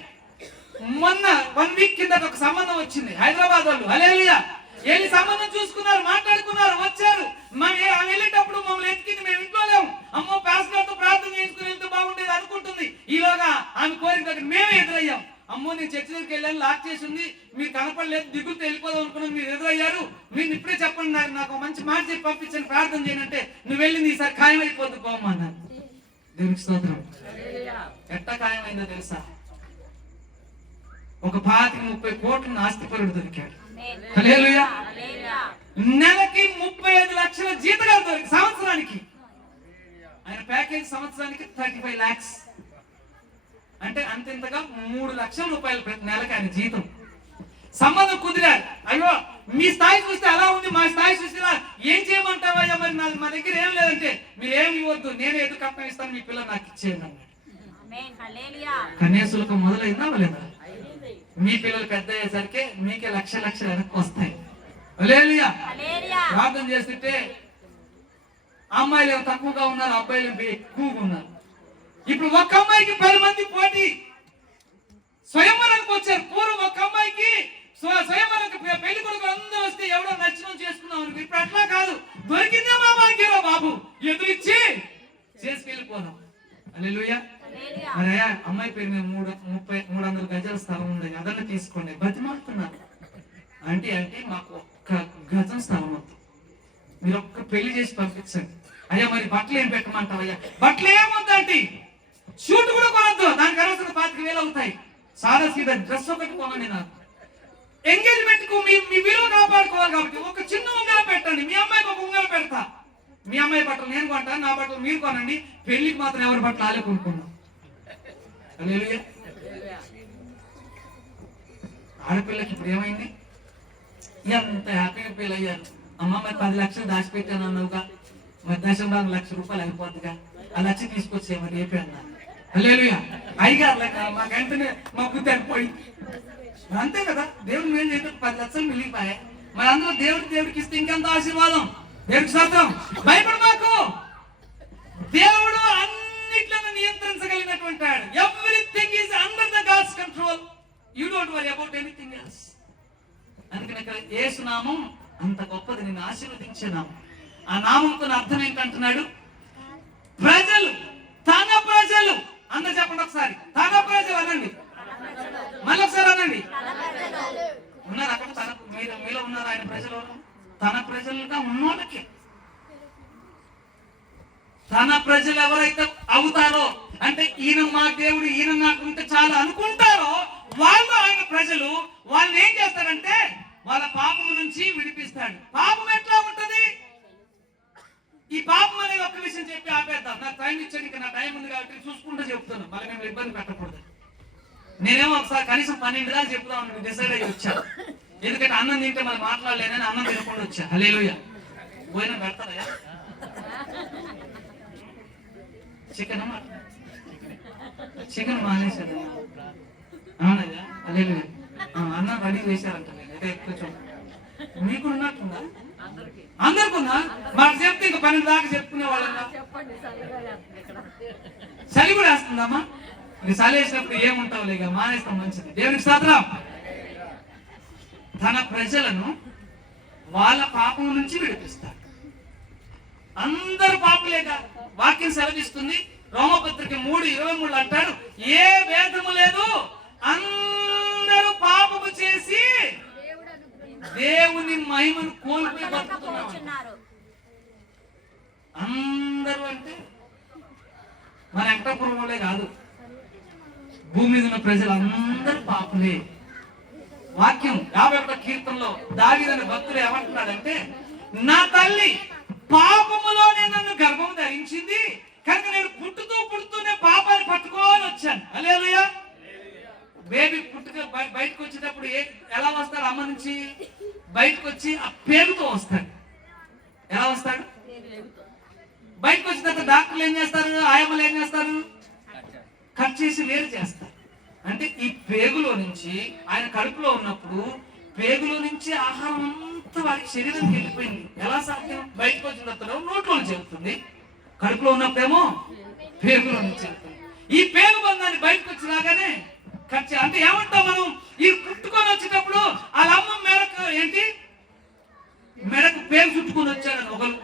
మొన్న 1 వీక్ కింద ఒక సంబంధం వచ్చింది హైదరాబాద్ వాళ్ళు. హల్లెలూయా. వెళ్ళి సంబంధం చూసుకున్నారు, మాట్లాడుకున్నారు, వచ్చారు. మేము వెళ్ళేటప్పుడు మమ్మల్ని ఎత్తికింది, మేము ఇంట్లో లేము. అమ్మో పాస్టర్ గారితో ప్రార్థన చేసుకుని వెళ్తే బాగుండేది అనుకుంటుంది. ఈలోగా ఆమె కోరిక దగ్గర మేమే ఎదురయ్యాం. అమ్మో నేను చర్చి దగ్గరికి వెళ్ళాను, లాక్ చేసి ఉంది, మీరు కనపడలేదు, దిగులతో వెళ్ళిపోదాం అనుకున్నాను, మీరు ఎదురయ్యారు, మీరు ఇప్పుడే చెప్పండి, నాకు మంచి మాట చెప్పి పంపించండి, ప్రార్థన చేయనంటే నువ్వు వెళ్ళింది ఈసారి ఖాయమైపోద్ది పోమ్మా అన్నాను. దేవునికి స్తోత్రం. ఎట్టా ఖాయమైందో తెలుసా? ఒక 25-30 కోట్ల ఆస్తిపరుడు దొరికాడు. హల్లెలూయా. నెలకి 35 లక్షల జీతగాలు దొరికి సంవత్సరానికి. ఆయన ప్యాకేజ్ సంవత్సరానికి 35 lakhs, అంటే అంతెంతగా 3 లక్షల రూపాయలు ప్రతి నెలకి ఆయన జీతం. సంబంధం కుదిరారు. అయ్యో మీ స్థాయి చూస్తే అలా ఉంది, మా స్థాయి చూస్తే ఏం చేయమంటావయ్యా, మరి మా దగ్గర ఏం లేదంటే మీరు ఏమి ఇవ్వద్దు, నేనే ఎదురు కట్నం ఇస్తాను, మీ పిల్లలు నాకు ఇచ్చేయండి అన్నాడు. కన్యాశుల్కం మొదలైందా లేదా? మీ పిల్లలు పెద్ద అయ్యేసరికి మీకే లక్షలు వెనక్కి వస్తాయి. హల్లెలూయా. ప్రార్థన చేస్తుంటే అమ్మాయిలు ఏమో తక్కువగా ఉన్నారు, అబ్బాయిలు ఎక్కువగా ఉన్నారు. ఇప్పుడు ఒక అమ్మాయికి 10 మంది పోటీ స్వయంవరానికి వచ్చారు. పూర్వం ఒక అమ్మాయికి స్వయంవరానికి పెళ్లి కొడుకు అందరూ వస్తే ఎవడో నచ్చిన చేసుకున్నాం. ఇప్పుడు అట్లా కాదు, దొరికిందే మా భాగ్యరా బాబు, ఎదురిచ్చి చేసుకెళ్ళిపోదాం. హల్లెలూయా. అరే అమ్మాయి పేరు మీద 300 గజాల స్థలం ఉంది, అదన్నా తీసుకోండి. బతిమాలుతున్నారు. అంటే మాకు 1 గజం స్థలం వద్దు, మీరు ఒక్క పెళ్లి చేసి పంపించండి. అయ్యా మరి బట్టలు ఏం పెట్టమంటావయ్యా? బట్టలు ఏమొద్దంటే షూట్ కూడా కొనొద్దు, దానికి అవసరం 25,000 అవుతాయి. సాదా సీదా డ్రెస్ ఒకటి కొనండి. నాకు ఎంగేజ్మెంట్ కు మీ విలువ కాపాడుకోవాలి కాబట్టి ఒక చిన్న ఉంగర పెట్టండి. మీ అమ్మాయికి ఒక ఉంగర పెడతా. మీ అమ్మాయి బట్టలు నేను కొంటాను, నా బట్టలు మీరు కొనండి. పెళ్లికి మాత్రం ఎవరి బట్టలు ఆలే కొనుక్కున్నాం. ఆడపిల్లకి ఇప్పుడు ఏమైంది? ఎంత హ్యాపీగా ఫీల్ అయ్యారు. అమ్మ మరి 10 లక్షలు దాచిపెట్టాను అన్నావుగా, మరి దశంభాగం 1,00,000 రూపాయలు అయిపోద్దిగా, ఆ 1,00,000 తీసుకొచ్చే మరి ఏపీ అన్నారు. హల్లెలూయా. అయ్యగారు మా వెంటనే మా బుద్ధి అయిపోయి అంతే కదా, దేవుడు మేము చేస్తే 10 లక్షలు మిగిలిపోయాయి. మరి అందరూ దేవుడికి ఇస్తే ఇంకెంత ఆశీర్వాదం. దేవుడికి శాతం భయపడ మాకు. దేవుడు అన్నిట్లను నియంత్రించగలిగినటువంటి వాడు. Everything is under the God's control. You don't worry about anything else. అందుకని ఇక్కడ యేసు నామం అంత గొప్పది, నిన్ను ఆశీర్వదించే నామం. ఆ నామంతో అర్థం ఏంటంటున్నాడు? ప్రజలు, తన ప్రజలు. అందరు చెప్పండి ఒకసారి, తన ప్రజలు అనండి. మళ్ళీ ఒకసారి అనండి. ఉన్నారు అక్కడ మీలో ఉన్నారు ఆయన ప్రజలు. తన ప్రజలుగా ఉన్నోళ్ళకి, తన ప్రజలు ఎవరైతే అవుతారో, అంటే ఈయన మా దేవుడు, ఈయన నాకుంటే చాలు అనుకుంటారో వాళ్ళు ఆయన ప్రజలు. వాళ్ళని ఏం చేస్తారంటే వాళ్ళ పాపం నుంచి విడిపిస్తాడు. పాపం ఎట్లా ఉంటది? ఈ పాపం అనేది ఒక్క విషయం చెప్పి ఆపేద్దాం. నాకు టైం ఇచ్చాను, ఇంకా నా టైం ఉంది కాబట్టి చూసుకుంటూ చెప్తాను, మళ్ళీ మేము ఇబ్బంది పెట్టకూడదు. నేనేమో ఒకసారి కనీసం 12 దాకా చెప్తామని డిసైడ్ అయ్యి వచ్చా. ఎందుకంటే అన్నం తింటే మరి మాట్లాడలేనని అన్నం తినకుండా వచ్చా. హల్లెలూయా. భోజనం పెడతారయ్యా? చికెన్ మానేశారు. అవునయ్యా. హల్లెలూయా. అన్నం రెడీ చేశారంట. అయితే ఎక్కువ మీకు ఉన్నట్టుందా? అందరికన్నా మాకు చెప్తే ఇంకా 12 దాకా చెప్పుకునే వాళ్ళంగా. చలి కూడా వేస్తుందమ్మా. ఇంక చలి వేసినప్పుడు ఏముంటావు లేక మానేస్తాం, మంచిది. దేవునికి స్తోత్రం. తన ప్రజలను వాళ్ళ పాపం నుంచి విడిపిస్తాడు. అందరు పాపులేగా వాక్యం సెలవిస్తుంది. రోమపత్రిక 3:23 అంటాడు, ఏ భేదము లేదు, అందరూ పాపము చేసి దేవుని మహిమను కోల్పోయి బతుకుతున్నారు. అందరూ అంటే మన వెంకటాపురంలో కాదు, భూమి మీద ఉన్న ప్రజలు అందరూ పాపులే. వాక్యం 51వ కీర్తనలో దావీదు భక్తుడు ఏమంటున్నాడంటే, నా తల్లి పాపములోనే నన్ను గర్భం ధరించింది కనుక నేను పుట్టుతూనే పాపాన్ని పట్టుకోని వచ్చాను. బయటకు వచ్చేటప్పుడు ఎలా వస్తాడు? అమ్మ నుంచి బయటకు వచ్చి ఆ పేరుతో వస్తాడు. ఎలా వస్తాడు? బయటకు వచ్చిన తర్వాత డాక్టర్లు ఏం చేస్తారు? ఆయమ్మలు ఏం చేస్తారు? కట్ చేసి వేరు చేస్తారు. అంటే ఈ పేగులో నుంచి, ఆయన కడుపులో ఉన్నప్పుడు పేగులో నుంచి ఆహారం అంతా వాడి శరీరానికి వెళ్ళిపోయింది. ఎలా సాధ్యం? బయటకు వచ్చిన తర్వాత నోట్లో నుంచి వెళ్తుంది, కడుపులో ఉన్నప్పుడేమో పేగులో నుంచి వెళ్తుంది. ఈ పేగు బంధాన్ని బయటకు వచ్చి రాగానే కట్ చేయాలి. అంటే ఏమంటాం మనం? ఈ పుట్టుకొని వచ్చేటప్పుడు వాళ్ళ అమ్మ మెడకు ఏంటి, మెడకు పేగు చుట్టుకొని వచ్చాడని ఒకరు.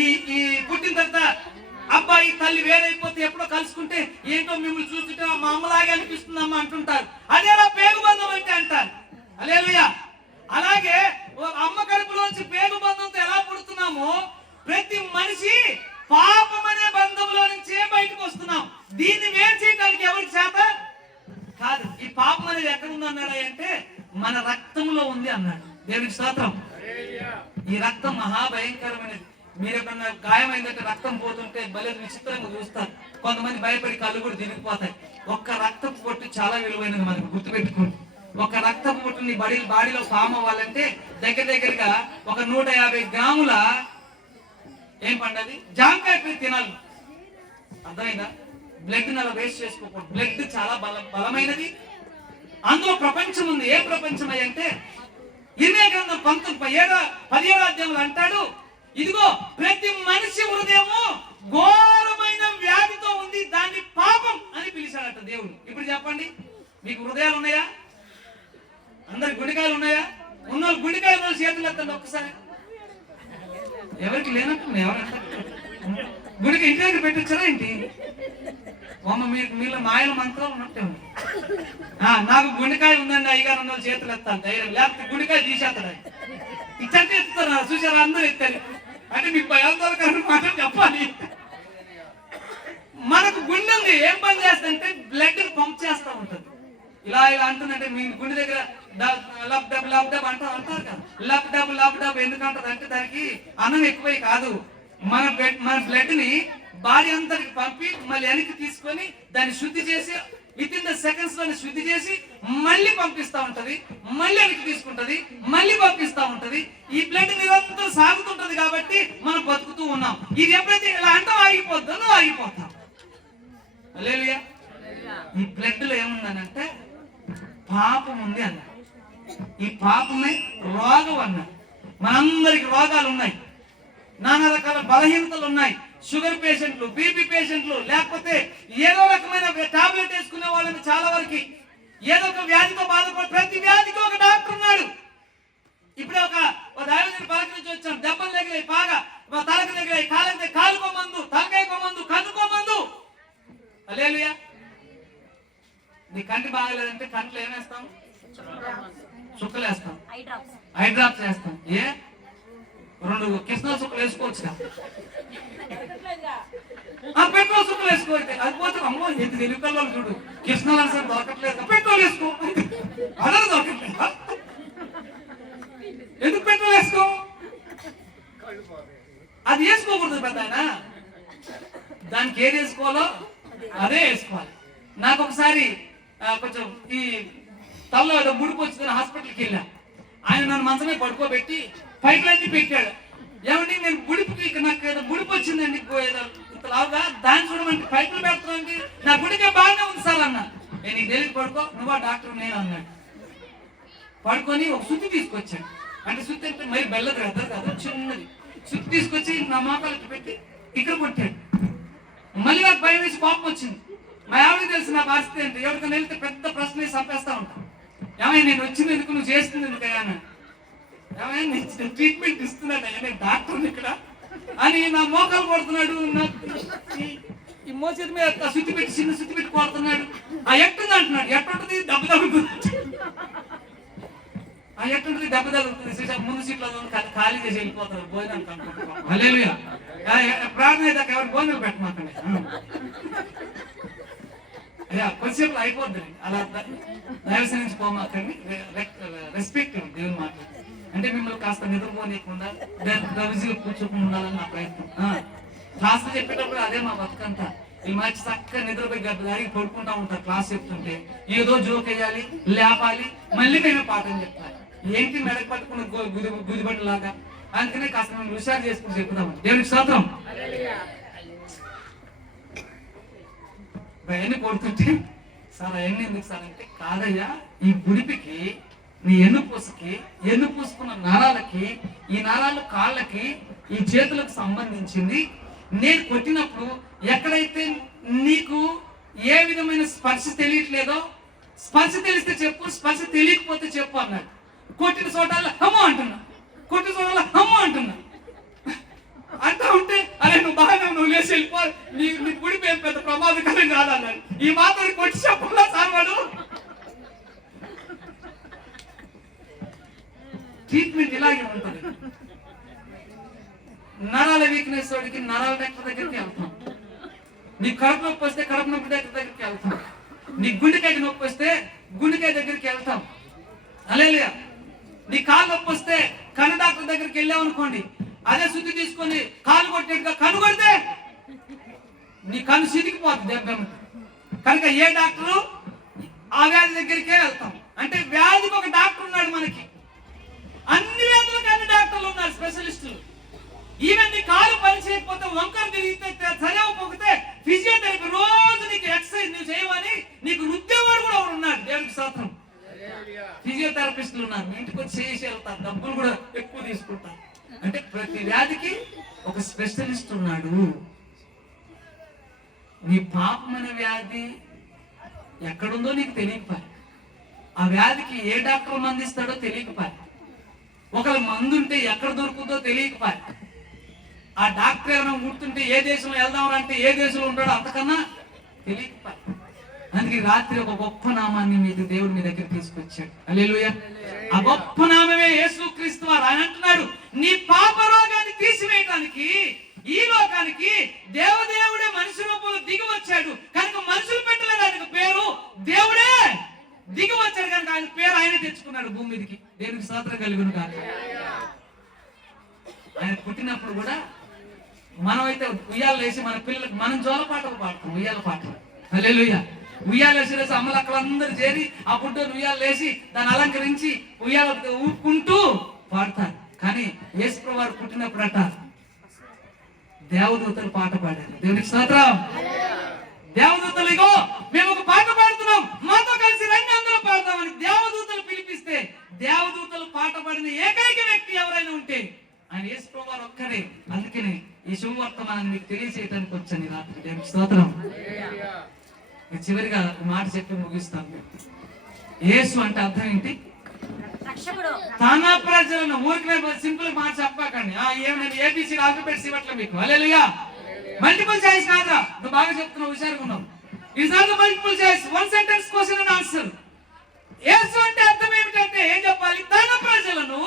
ఈ పుట్టిన తర్వాత అబ్బాయి తల్లి వేరైపోతే ఎప్పుడో కలుసుకుంటే ఏంటో మిమ్మల్ని చూస్తుంటే మా అమ్మలాగే అనిపిస్తుందమ్మా అంటుంటారు. అదేలా పేగు బంధం అంటే అంటారు. హల్లెలూయా. అలాగే అమ్మ కడుపులోంచి పేగు బంధంతో ఎలా పుడుతున్నామో ప్రతి మనిషి పాపం అనే బంధంలో నుంచే బయటకు వస్తున్నాం. దీన్ని వేరు చేయడానికి ఎవరికి చేత కాదు. ఈ పాపం అనేది ఎక్కడ ఉంది అన్నాడు అంటే మన రక్తంలో ఉంది అన్నాడు. దేవునికి స్తోత్రం. ఈ రక్తం మహాభయంకరమైనది. మీరు ఎక్కడన్నా గాయమైందంటే రక్తం పోతుంటే భలే విచిత్రంగా చూస్తారు. కొంతమంది భయపడి కళ్ళు కూడా తిరిగిపోతాయి. ఒక్క రక్తపు పొట్టు చాలా విలువైనది, మనకు గుర్తుపెట్టుకోండి. ఒక రక్తపు పొట్టు నీ బాడీలో ఫామ్ అవ్వాలంటే దగ్గరగా ఒక 150 గ్రాముల ఏం పండది జాంకాయ పెట్టి తినాలి. అర్థమైందా? బ్లడ్ అలా వేస్ట్ చేసుకోకూడదు. బ్లడ్ చాలా బలమైనది. అందులో ప్రపంచం ఉంది. ఏ ప్రపంచం అంటే ఇర్మియా గ్రంథం 17వ అధ్యాయంలో అంటాడు, ఇదిగో ప్రతి మనిషి హృదయము ఘోరమైన వ్యాధితో ఉంది, దాన్ని పాపం అని పిలిచాడట దేవుడు. ఇప్పుడు చెప్పండి, మీకు హృదయాలు ఉన్నాయా? అందరి గుండెకాయలు ఉన్నాయా? ఉన్న గుండెకాయలు చేతులు ఎత్తండి ఒక్కసారి. ఎవరికి లేనట్టు ఎవరంటే గుడికి ఇంటి దగ్గర పెట్టొచ్చారా ఏంటి? మీలో మాయల మంత్రాలు ఉన్నట్టే ఉంది. నాకు గుండెకాయ ఉందండి అయ్యగారు ఉన్న చేతులు ఎత్తాను ధైర్యం, లేకపోతే గుండెకాయ తీసేస్తాడు. ఇచ్చంటే ఎత్తుతారు, చూసారా? అందరూ ఎత్తారు. అంటే మీకు భయాలు మాత్రం చెప్పాలి. మనకు గుండె ఉంది, ఏం పని చేస్తుందంటే బ్లడ్ పంప్ చేస్తూ ఉంటుంది. ఇలా అంటుందంటే మీ గుండె దగ్గర లబ్ డబ్ అంటారు కదా. లబ్ డబ్ ఎందుకంటారు అంటే దానికి అన్నం ఎక్కువై కాదు, మన బ్లడ్ ని బాడీ అంతటికి పంపి మళ్ళీ వెనక్కి తీసుకొని దాన్ని శుద్ధి చేసి విత్ ఇన్ ద సెకండ్స్ లోనే శుద్ధి చేసి మళ్ళీ పంపిస్తా ఉంటది, మళ్ళీ వెనక్కి తీసుకుంటది, మళ్ళీ పంపిస్తా ఉంటది. ఈ బ్లడ్ నిరంతరం సాగుతుంటది కాబట్టి మనం బతుకుతూ ఉన్నాం. ఇది ఎప్పుడైతే ఇలా అంటాం ఆగిపోతుందో ఆగిపోతాం. హల్లెలూయా. ఈ బ్లడ్ లో ఏముందనంటే పాపం ఉంది అన్న. ఈ పాపమే రోగం అన్న. మనందరికి రోగాలు ఉన్నాయి, నానా రకాల బలహీనతలు ఉన్నాయి. షుగర్ పేషెంట్లు, బీపీ పేషెంట్లు, లేకపోతే ఏదో రకమైన టాబ్లెట్ వేసుకునే వాళ్ళని చాలా వరకు ఏదో ఒక వ్యాధితో బాధపడి ప్రతి వ్యాధికి ఒక డాక్టర్ ఉన్నాడు. ఇప్పుడే ఒక దైవజనుడు పలకరించి వచ్చాను. దెబ్బలు తగిలాయి, బాగా తలకు తగిలాయి, కాలుకో మందు, తలకాయకో మందు, కన్నుకో మందు. హల్లెలూయా. నీ కంటి బాగలేదంటే కంట్లో ఏమేస్తాం? చుక్కలు వేస్తాం, ఐ డ్రాప్స్ వేస్తాం. 2 కిస్నాల చుక్కలు వేసుకోవచ్చు. పెట్రోల్ చుక్కలు వేసుకోవచ్చు. అది పోతే అమ్మో ఎంత తెలుగులో చూడు, కిస్నాలు అసలు దొరకట్లేదు, పెట్రోల్ వేసుకో. అలా దొరకట్లేదు, ఎందుకు పెట్రోల్ వేసుకో? అది వేసుకోకూడదు పెద్ద ఆయన. దానికి ఏది వేసుకోవాలో అదే వేసుకోవాలి. నాకు ఒకసారి కొంచెం ఈ తలలో ఏదో ముడిపు వచ్చిందని హాస్పిటల్కి వెళ్ళా. ఆయన నన్ను మంచమే పడుకోబెట్టి పైపులన్నీ పెట్టాడు. ఏమండి నేను గుడిపుకి ఇక్కడ నాకు ఏదో ముడిపు వచ్చిందండి, ఏదో ఇంత లావుగా, దాన్ని చూడమంటే పైపులు పెడతానండి, నా గుడికే బాగానే ఉంది సార్ అన్న. నేను నీకు తెలియదు, పడుకో, నువ్వా డాక్టర్ నేను అన్నాడు. పడుకొని ఒక సుత్తి తీసుకొచ్చాడు. అంటే సుత్తి అంటే మరి బెల్లది కదా, చిన్నది సుత్తి తీసుకొచ్చి నా మోకాలకి పెట్టి ఇక్కడ కొట్టాడు. మళ్ళీ నాకు భయం వేసి కోపం వచ్చింది. మా ఆవిడకి తెలిసి నా పరిస్థితి ఏంటి, ఎవరికైనా వెళ్తే పెద్ద ప్రశ్న చంపేస్తా ఉంటాను. ఏమైనా నేను వచ్చింది ఎందుకు, నువ్వు చేస్తుంది ఎందుకయ్యా, ఏమైనా నేను ట్రీట్మెంట్ ఇస్తున్నాడు, నేను డాక్టర్ని ఇక్కడ అని నా మోకాలు కొడుతున్నాడు. ఈ మోచేతి మీద శుద్ధి పెట్టి చిన్న శుద్ధి పెట్టి కొడుతున్నాడు. ఆ ఎట్టుంది అంటున్నాడు. ఎట్టుంటుంది? దెబ్బ తగ్గుతుంది. ఆ ఎట్టుంటుంది? దెబ్బ తగ్గుతుంది. ముందు సీట్లో ఖాళీ చేసి వెళ్ళిపోతారు భోజనానికి అనుకుంటున్నాం. హల్లెలూయా. ప్రార్థన అయితే ఎవరు భోజనాలు పెట్టమాకండి. అయ్యా కొద్దిసేపు అయిపోద్ది. అలా దైవసేన నుంచి పోమాకండి. రెస్పెక్ట్ దేవుని మాట అంటే మిమ్మల్ని కాస్త నిద్రపోనీయకుండా కూర్చోకుండా ఉండాలని నా ప్రయత్నం. కాస్త చెప్పేటప్పుడు అదే మా బతుకంతా. వీళ్ళు మంచి చక్కగా నిద్రపోయి గడిగి పడుకుంటా ఉంటారు. క్లాస్ చెప్తుంటే ఏదో జోక్ వేయాలి, లేపాలి, మళ్ళీ మేమే పాఠం చెప్పాలి. ఏంటి మెడకు పట్టుకున్న గుదిబండి లాగా. అందుకనే కాస్త మేము హుషారు చేసుకుని చెప్తాము. దేవునికి స్తోత్రం. అవన్నీ కొడుతుంటే సార్ అవన్నీ ఎందుకు సార్ అంటే, కాదయ్యా ఈ గుడిపికి నీ ఎన్ను పూసుకున్న నరాలకి, ఈ నరాలు కాళ్ళకి, ఈ చేతులకు సంబంధించింది. నేను కొట్టినప్పుడు ఎక్కడైతే నీకు ఏ విధమైన స్పర్శ తెలియట్లేదో, స్పర్శ తెలిస్తే చెప్పు, స్పర్శ తెలియకపోతే చెప్పు అన్నాడు. కొట్టిన చోటాల్లో అమ్మ అంటున్నా, కొట్టిన చోటాల్లో అమ్మ అంటున్నా అంటా ఉంటే, అరే నువ్వు బాగా నువ్వు లేచి వెళ్ళిపో, నీ గుడి పేరు పెద్ద ప్రమాదకరం కాదన్నాడు. ఈ మాత్రం కొట్టి చెప్పకుండా సార్ వాడు ట్రీట్మెంట్ ఇలాగే ఉంటుంది. నరాల వీక్నెస్ వాడికి నరాల డాక్టర్ దగ్గరికి వెళ్తాం. నీ కడుపు నొప్పి వస్తే కడుపు నొప్పి డాక్టర్ దగ్గరికి వెళ్తాం. నీ గుండెకాయ నొప్పి వస్తే గుండెకాయ దగ్గరికి వెళ్తాం. హల్లెలూయా. నీ కాలు నొప్పి వస్తే కన్ను డాక్టర్ దగ్గరికి వెళ్ళావు అనుకోండి, అదే శుద్ధి తీసుకొని కాలు కొట్టేట్టుగా కన్ను కొడితే నీ కన్ను సిరిగిపోతుంది దెబ్బ. కనుక ఏ డాక్టరు ఆ వ్యాధి దగ్గరికే వెళ్తాం. అంటే వ్యాధికి ఒక డాక్టర్ ఉన్నాడు మనకి. అన్ని వ్యాధులకు అన్ని డాక్టర్లు ఉన్నారు, స్పెషలిస్టులు. ఈవెన్ నీ కాలు పని చేయకపోతే, వంకర తిరిగితే, సరిపోతే ఫిజియోథెరపీ రోజు నీకు ఎక్సర్సైజ్ నువ్వు చేయమని నీకు నృత్యవాడు కూడా ఉన్నాడు. దేవునికి స్తోత్రం. ఫిజియోథెరపిస్టులు ఉన్నారు. మీ ఇంటికి వచ్చి చేసి వెళ్తారు, డబ్బులు కూడా ఎక్కువ తీసుకుంటారు. అంటే ప్రతి వ్యాధికి ఒక స్పెషలిస్ట్ ఉన్నాడు. నీ పాపమైన వ్యాధి ఎక్కడుందో నీకు తెలియకపోయి, ఆ వ్యాధికి ఏ డాక్టర్ మందిస్తాడో తెలియకపోయి, ఒకళ్ళ మందు ఉంటే ఎక్కడ దొరుకుతుందో తెలియకపోయి, ఆ డాక్టర్ ఏమైనా ముడుతుంటే ఏ దేశంలో వెళ్దాం అంటే ఏ దేశంలో ఉంటాడో అంతకన్నా తెలియకపోయి. అందుకే రాత్రి ఒక గొప్ప నామాన్ని మీకు దేవుడు మీ దగ్గర తీసుకొచ్చాడు. హల్లెలూయా. ఆ గొప్ప నామమే యేసుక్రీస్తు వారు. ఆయన అంటున్నాడు, నీ పాప రోగాన్ని తీసివేయడానికి ఈ లోకానికి దేవదేవుడే మనిషి రూపంలో దిగి వచ్చాడు. కనుక మనుషులు పెట్టలేదు ఆయనకు పేరు, దేవుడే దిగి వచ్చాడు. కనుక ఆయన పేరు ఆయనే తెచ్చుకున్నాడు భూమి మీదకి. దేవునికి స్తోత్రం కలుగును గాక. ఆయన పుట్టినప్పుడు కూడా మనం అయితే ఉయ్యాలు వేసి మన పిల్లలకు మనం జోల పాటలు పాడతాం, ఉయ్యాల పాటలు. హల్లెలూయా. ఉయ్యాలు వేసి అమ్మలక్కలందరూ చేరి ఆ పుట్టను ఉయ్యాలు వేసి దాన్ని అలంకరించి ఉయ్యాల ఊపుకుంటూ పాడతారు. కానీ యేసుప్రభువు వారు పుట్టినప్పుడట దేవదూతలు పాట పాడారు. దేవునికి స్తోత్రం. దేవదూతలు, ఇగో మేము ఒక పాట పాడుతున్నాం, మాతో కలిసి రండి అందరూ పాడతామని దేవదూతలు పిలిపిస్తే, దేవదూతలు పాట పాడిన ఏకైక వ్యక్తి ఎవరైనా ఉంటే ఆయన యేసుప్రభువు వారు ఒక్కరే. అందుకనే ఈ శుభవర్తమానాన్ని మీకు తెలియజేయడానికి వచ్చాను ఈ రాత్రి. దేవునికి స్తోత్రం. చివరిగా మాట చెప్పి ముగిస్తాను. యేసు అంటే అర్థం ఏంటి? తన ప్రజలను. ఊరికి సింపుల్ మాట చెప్పకండి. ఏమైనా ఏబిసి ఆల్ఫాబెట్స్ ఇవ్వట్లే మీకు. హల్లెలూయా. మల్టిపుల్ చాయిస్ కాదురా, నువ్వు బాగా చెప్తున్నావు, హుషారుగా ఉన్నావు. It's not multiple choice, one sentence question and answer. యేసు అంటే అర్థం ఏమిటంటే ఏం చెప్పాలి? తన ప్రజలను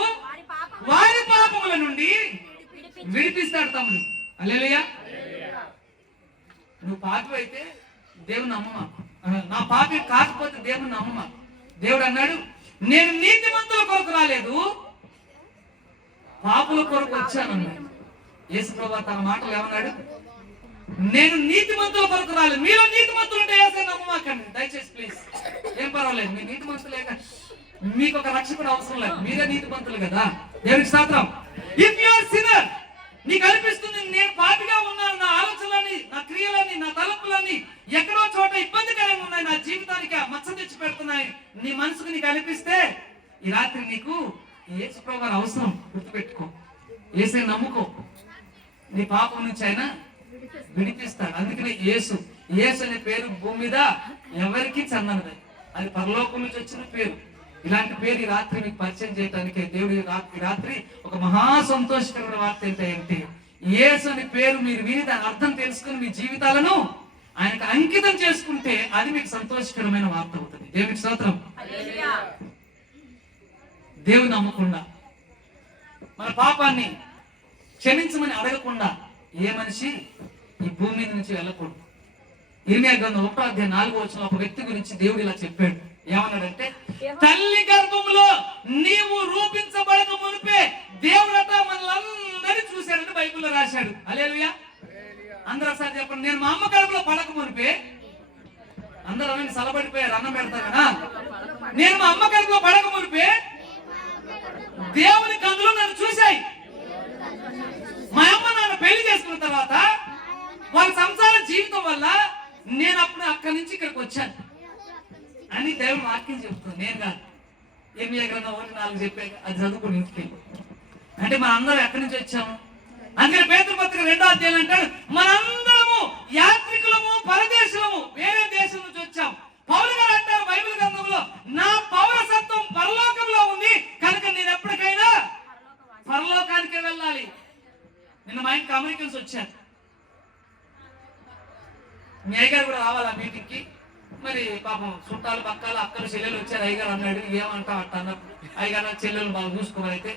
వారి పాపముల నుండి విడిపిస్తాడు తమ్ముడు. హల్లెలూయా. నువ్వు పాపి అయితే దేవుని నమ్మమా, నా పాపి కాకపోతే దేవుని నమ్మమా. దేవుడు అన్నాడు, నేను నీతిమంతుల కొరకు రాలేదు, పాపుల కొరకు వచ్చానన్నాడు. యేసుప్రభువు తన మాటలు ఏమన్నాడు? నేను నీతిమంతుల కొరకు రాలేదు. మీరు నీతిమంతులు అంటే యేసే నమ్మమాకండి దయచేసి ప్లీజ్. ఏం పర్వాలేదు, మీ నీతిమంతులే కదా, మీకు ఒక రక్షకుడు అవసరం లేదు, మీరే నీతిమంతులు కదా. దేవునికి స్తోత్రం. ఇఫ్ యు ఆర్ సిన్నర్, నీకు అనిపిస్తుంది నేను పాపిగా ఉన్నాను, నా ఆలోచనలని, నా క్రియలని, నా తలంపులని ఎక్కడో చోట ఇబ్బందికరంగా ఉన్నాయి, నా జీవితానికి మచ్చ తెచ్చి పెడుతున్నాయి, నీ మనసుకు నీకు అనిపిస్తే ఈ రాత్రి నీకు యేసుప్రభువు వారు అవసరం. గుర్తుపెట్టుకో, యేసే నమ్ముకో, నీ పాపం నుంచి ఆయన విడిపిస్తాడు. అందుకనే యేసు అనే పేరు భూమి మీద ఎవరికి చెందనది, అది పరలోకం నుంచి వచ్చిన పేరు. ఇలాంటి పేరు ఈ రాత్రి మీకు పరిచయం చేయడానికి దేవుడు ఈ రాత్రి ఒక మహా సంతోషకరమైన వార్త ఏంటంటే, యేసు అనే పేరు మీరు విని దాని అర్థం తెలుసుకుని మీ జీవితాలను ఆయనకు అంకితం చేసుకుంటే అది మీకు సంతోషకరమైన వార్త అవుతుంది. దేవునికి స్తోత్రం. దేవుని నమ్మకుండా, మన పాపాన్ని క్షమించమని అడగకుండా ఏ మనిషి ఈ భూమి మీద నుంచి వెళ్ళకూడదు. ఇర్మియా గ్రంథం 1:4 ఒక వ్యక్తి గురించి దేవుడు ఇలా చెప్పాడు. ఏమన్నాడంటే, తల్లి గర్భంలో నీవు రూపించబడక మునిపే దేవుడట మనల్ని చూశాడని బైబిల్లో రాశాడు. హల్లెలూయా. అందరూ ఒకసారి చెప్పండి, నేను మా అమ్మ గర్భంలో పడక మునిపే అందరూ అవన్నీ సలబడిపోయారు, అన్నం పెడతారు కదా. నేను మా అమ్మ కడుపులో పడక మునిపే దేవుని కన్నులు నన్ను చూశాయి. మా అమ్మ నాన్న పెళ్లి చేసుకున్న తర్వాత వాళ్ళ సంసార జీవితం వల్ల నేను అప్పుడు అక్కడి నుంచి ఇక్కడికి వచ్చాను అని దేవుని వాక్యం చెప్తుంది. నేను కాదు, ఎనిమిది గ్రంథం 1:4 చెప్పాక అది చదువుకుని ఇంటికి. అంటే మన అందరం ఎక్కడి నుంచి వచ్చాము? అందుకని పేతురు పత్రిక 2వ అధ్యాయం అంటాడు, మనందరము యాత్రికులము, పరదేశులము, వేరే దేశం నుంచి వచ్చాం. పౌలు గారు అంటారు బైబిల్ గ్రంథంలో, నా పౌరసత్వం పరలోకంలో ఉంది కనుక నేను ఎప్పటికైనా పరలోకానికే వెళ్ళాలి. నిన్న మా ఇంటికి అమెరికన్స్ వచ్చారు. మీ అయ్యగారు కూడా రావాలి ఆ మీటింగ్ కి. మరి పాపం చుట్టాలు పక్కలు అక్కలు చెల్లెలు వచ్చారు. అయ్యగారు అన్నాడు, ఏమంటావు అట్ట అన్నప్పుడు, అయ్యగారు చెల్లెలు బాగా చూసుకోవాలైతే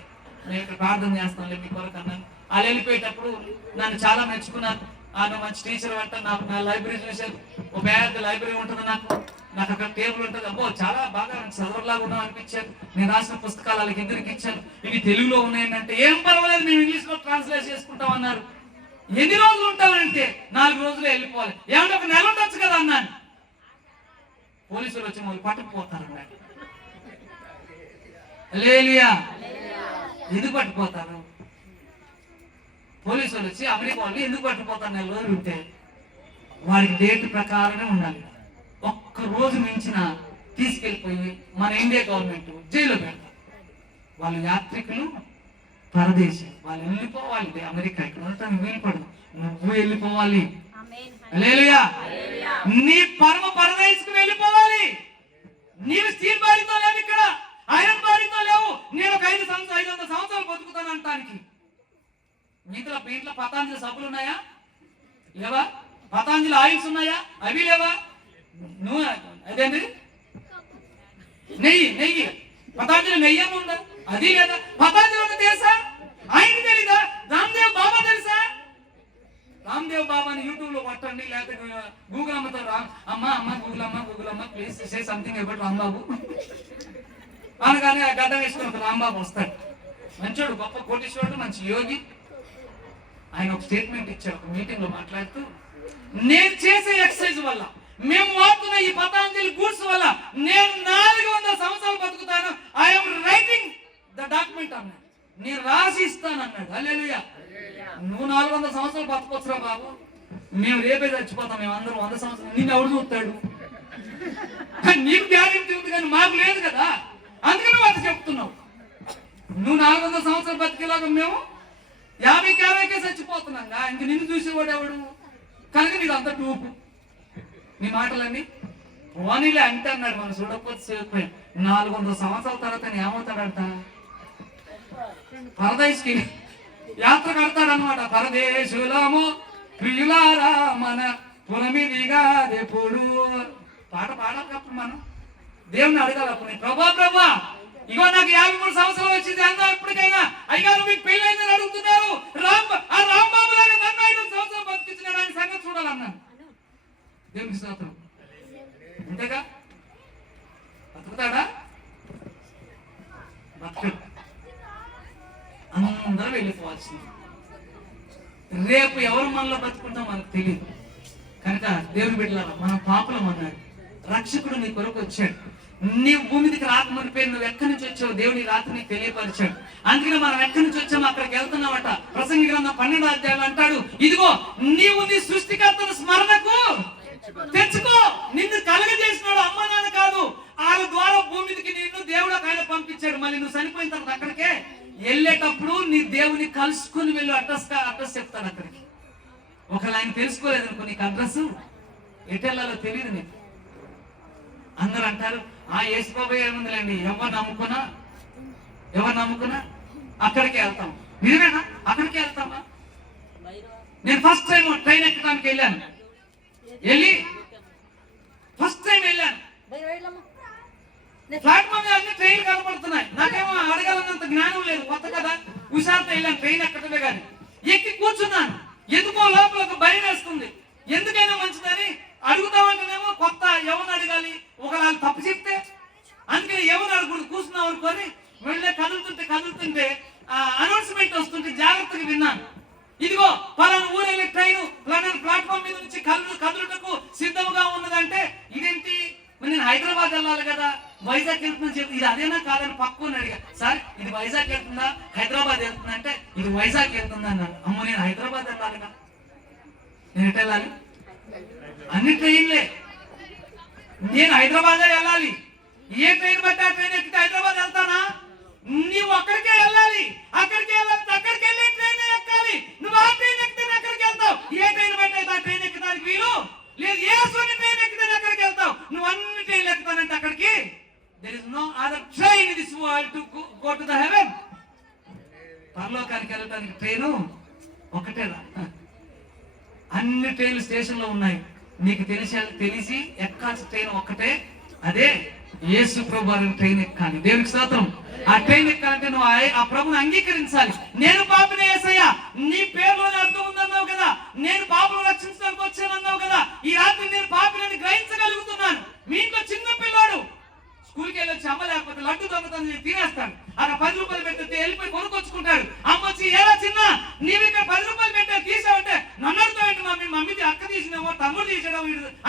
నేను ఇక్కడ ప్రార్థన చేస్తాను మీ కొరకు అన్నాను. వాళ్ళు వెళ్ళిపోయేటప్పుడు నన్ను చాలా మెచ్చుకున్నారు. ఆయన మంచి టీచర్ అంట, నాకు నా లైబ్రరీ చూశారు. ఒక పెద్ద లైబ్రరీ ఉంటుంది, నాకు అక్కడ టేబుల్ ఉంటుంది. అబ్బో చాలా బాగా చదవలాగా ఉన్నాం అనిపించారు. నేను రాసిన పుస్తకాలు వాళ్ళకి ఇద్దరికి ఇచ్చాను. ఇవి తెలుగులో ఉన్నాయంటే ఏం పర్వాలేదు మేము ఇంగ్లీష్ లో ట్రాన్స్లేట్ చేసుకుంటాం అన్నారు. ఎన్ని రోజులు ఉంటామంటే 4 రోజులు వెళ్ళిపోవాలి. ఏమంటే ఒక నెల ఉండొచ్చు కదా అన్నాను. పోలీసులు వచ్చి మళ్ళీ పట్టుకుపోతారు అన్నాడు. హల్లెలూయా. ఎందుకు పట్టుకుపోతారు? పోలీసులు వచ్చి అమెరికా వాళ్ళు ఎందుకు పట్టుకుపోతారు? 4 రోజులు ఉంటే వాడికి డేట్ ప్రకారమే ఉండాలి. ఒక్క రోజు మించిన తీసుకెళ్ళిపోయి మన ఇండియా గవర్నమెంట్ జైల్లో పెడతారు. వాళ్ళు యాత్రికులు, పరదేశం, వాళ్ళు వెళ్ళిపోవాలి. అమెరికా ఇక్కడ ఉండటానికి వీలుపడదు, నువ్వు వెళ్ళిపోవాలి. హల్లెలూయా. నీ పరమ పరదేశకు వెళ్ళిపోవాలి. నీవు స్టీల్ బాడీతో లేవు, ఇక్కడ ఐరన్ బాడీతో లేవు. నేను ఒక 500 సంవత్సరాలు బతుకుతాను అంటానికి. ఇంట్లో పతాంజలి సబ్బులు ఉన్నాయా? లేవా? పతాంజలి ఆయిల్స్ ఉన్నాయా? అవి లేవా? నువ్వు అదేంటి నెయ్యి పతాంజలి నెయ్యి ఏమి ఉందా? అది లేదా? పతాంజలి ఉందా తెలుసా? ఆయనకి తెలీదా? రామ్దేవ్ బాబా తెలుసా? రామ్దేవ్ బాబాని యూట్యూబ్ లో కొట్టండి, లేకపోతే గూగుల్ అమ్మతో గూగుల్ అమ్మ please say something about Rambabu అనగానే ఆ గడ్డ వేసుకుని ఒక రాంబాబు వస్తాడు. మంచోడు, గొప్ప కోటీశ్వరుడు, మంచి యోగి. ఆయన ఒక స్టేట్మెంట్ ఇచ్చారు ఒక మీటింగ్ లో మాట్లాడుతూ, నేను చేసే ఎక్సర్సైజ్ వల్ల, మేము వాడుతున్న ఈ పతాంజలి గూడ్స్ వల్ల నేను 400 సంవత్సరాలు బతుకుతాను. ఐఎమ్ రైటింగ్ ద డాక్యుమెంట్ అన్నాడు. నేను రాసి ఇస్తాను అన్నాడు. హల్లెలూయా. నువ్వు 400 సంవత్సరాలు బతకొచ్చురా బాబు, మేము రేపే చచ్చిపోతాం. మేము అందరం 100 సంవత్సరాలు. నిన్ను ఎవరు చూస్తాడు? నీకు గ్యారెంటీ ఉంది కానీ మాకు లేదు కదా. అందుకని వాళ్ళు చెప్తున్నావు. నువ్వు 400 సంవత్సరాలు బతికేలాగా మేము 50-60కే చచ్చిపోతున్నాగా. ఇంక నిన్ను చూసేవాడు ఎవడు? కనుక నీకు అంత టూపు నీ మాటలన్నీ పోనీలే అంటే అన్నాడు. మనం చూడకపోతే సేపు 400 సంవత్సరాల తర్వాత ఏమవుతాడంట? పరదేశికి యాత్ర కడతాడు అనమాట. పరదేశులము ప్రియులారా మన పురమిదిగా ఎప్పుడు పాట పాడకప్పుడు మనం దేవుని అడగాలి. అప్పుడు ప్రభా ఇగో నాకు 53 సంవత్సరాలు వచ్చింది, అందరూ ఎప్పటికైనా అయ్యారు మీకు పెళ్లి అయిందని అడుగుతున్నారు. రాంబాబు లాగా నన్ను 5 సంవత్సరాలు బతికించిన ఆయన సంగతి చూడాలన్నాను. దేవునికి స్తోత్రం. అంతేగా బతుకుతాడా? బతకడు. అందరూ వెళ్ళిపోవాల్సింది. రేపు ఎవరు మనలో బతుకుంటాం మనకు తెలియదు. కనుక దేవుని బిడ్డలారా, మనం పాపలం అన్నాడు, రక్షకుడు నీ కొరకు వచ్చాడు. నీవు భూమి మీదకి రాకమునిపై నువ్వు ఎక్కడి నుంచి వచ్చావు దేవుని రాత్రి నీకు తెలియపరిచాడు. అందుకని మనం ఎక్కడి నుంచి వచ్చామో అక్కడికి వెళ్తున్నామట. ప్రసంగి గ్రంథం 12వ అధ్యాయం అంటాడు, ఇదిగో నీవు నీ సృష్టికర్తను స్మరణకు తెచ్చుకో. నిన్ను కలుగజేసినాడు అమ్మ నాన్న కాదు. వాళ్ళ ద్వారా భూమి మీదకి నిన్ను దేవుడు ఆయన పంపించాడు. మళ్ళీ నువ్వు చనిపోయిన తర్వాత అక్కడికే వెళ్ళేటప్పుడు నీ దేవుని కలుసుకుని వెళ్ళు. అడ్రస్ చెప్తాడు అక్కడికి. ఒకవేళ ఆయన తెలుసుకోలేదు అనుకో, నీకు అడ్రస్ ఎటు వెళ్ళాలో తెలియదు నీకు. అందరూ అంటారు, ఆ యేసుబాబు ఏముందిలేండి, ఎవరు నమ్ముకున్నా అక్కడికి వెళ్తాం. నిజమేనా? అక్కడికి వెళ్తామా? నేను ఫస్ట్ టైం ట్రైన్ ఎక్కడానికి వెళ్ళాను. ఫస్ట్ టైం వెళ్ళాను. ప్లాట్ఫామ్ అన్ని ట్రైన్ కనపడుతున్నాయి. నాకేమో అడగాలన్నంత జ్ఞానం లేదు, కొత్త కదా. హుషారుతో వెళ్ళాను ట్రైన్ ఎక్కడమే కానీ. ఎక్కి కూర్చున్నాను. ఎందుకో లోపల ఒక భయం వేస్తుంది. ఎందుకైనా మంచిదని అడుగుతామంటేనేమో కొత్త, ఎవరిని అడగాలి? ఒకవేళ తప్పు చెప్తే, అందుకని ఎవరు అడగకూడదు. కూర్చున్నాం అనుకొని వెళ్ళే కదులుతుంటే అనౌన్స్మెంట్ వస్తుంటే జాగ్రత్తగా విన్నాను. ఇదిగో పలానా ఊరు వెళ్ళే ట్రైన్ ప్లాట్ఫామ్ మీద నుంచి కదులుటకు సిద్ధం వెళ్ళాలి కదా, వైజాగ్ వెళ్తుందని చెప్పి ఇది అదేనా కాదని పక్కన అడిగా, సార్ ఇది వైజాగ్ వెళ్తుందా హైదరాబాద్ వెళ్తుందా అంటే ఇది వైజాగ్ వెళ్తుందా అన్నాడు. అమ్మ నేను హైదరాబాద్ వెళ్ళాలి కదా, నేను ఎటు వెళ్ళాలి? అన్ని ట్రైన్లే, నేను హైదరాబాద్ వెళ్ళాలి. ఏ ట్రైన్ బట్టి ఆ ట్రైన్ ఎక్కితే హైదరాబాద్ వెళ్తానా? నీవు అక్కడికే వెళ్ళాలి, అక్కడికి వెళ్ళాలి, అక్కడికి వెళ్ళి ట్రైన్ ఎక్కాలి. నువ్వు ఆ ట్రైన్ ఎక్కితే అక్కడికి వెళ్తావు. ఏ ట్రైన్ బట్టి అయితే ఆ ట్రైన్ ఎక్కడానికి వీలు లేదు. ఏ ట్రైన్ ఎక్కితే అక్కడికి వెళ్తావు. నువ్వు అన్ని ట్రైన్లు ఎక్కుతానంటే అక్కడికి there is no other train in this world to go to the heaven. పరలోకానికి వెళ్ళడానికి ట్రైను ఒకటేరా. అన్ని ట్రైన్లు స్టేషన్ లో ఉన్నాయి. నీకు తెలిసి ఎక్కాల్సిన ట్రైన్ ఒక్కటే, అదే యేసు ప్రభు వారి ట్రైన్ ఎక్కాలి. దేవునికి స్తోత్రం. ఆ ట్రైన్ ఎక్కాలంటే నువ్వు ఆ ప్రభుని అంగీకరించాలి. నేను పాపిని యేసయ్యా, నీ పేరులోనే అర్థం ఉందన్నావు కదా, నేను పాపను రక్షించడానికి వచ్చానన్నావు కదా, ఈ రాత్రి నేను పాపిని గ్రహించగలుగుతున్నాను. మీ ఇంట్లో చిన్న పిల్లాడు స్కూల్కి వెళ్ళొచ్చి అమ్మ లేకపోతే లడ్డు దొంగతనం తినేస్తాడు. అక్కడ 10 రూపాయలు పెడితే వెళ్ళిపోయి కొనుక్కొచ్చుకుంటాడు. అమ్మ వచ్చి ఎలా చిన్న నీవు ఇక్కడ 10 రూపాయలు పెట్టా తీసావంటే నన్ను అడుగుతావేంటి మమ్మీ, మమ్మీది అక్క తీసినామో తమ్ముడు తీసాడో,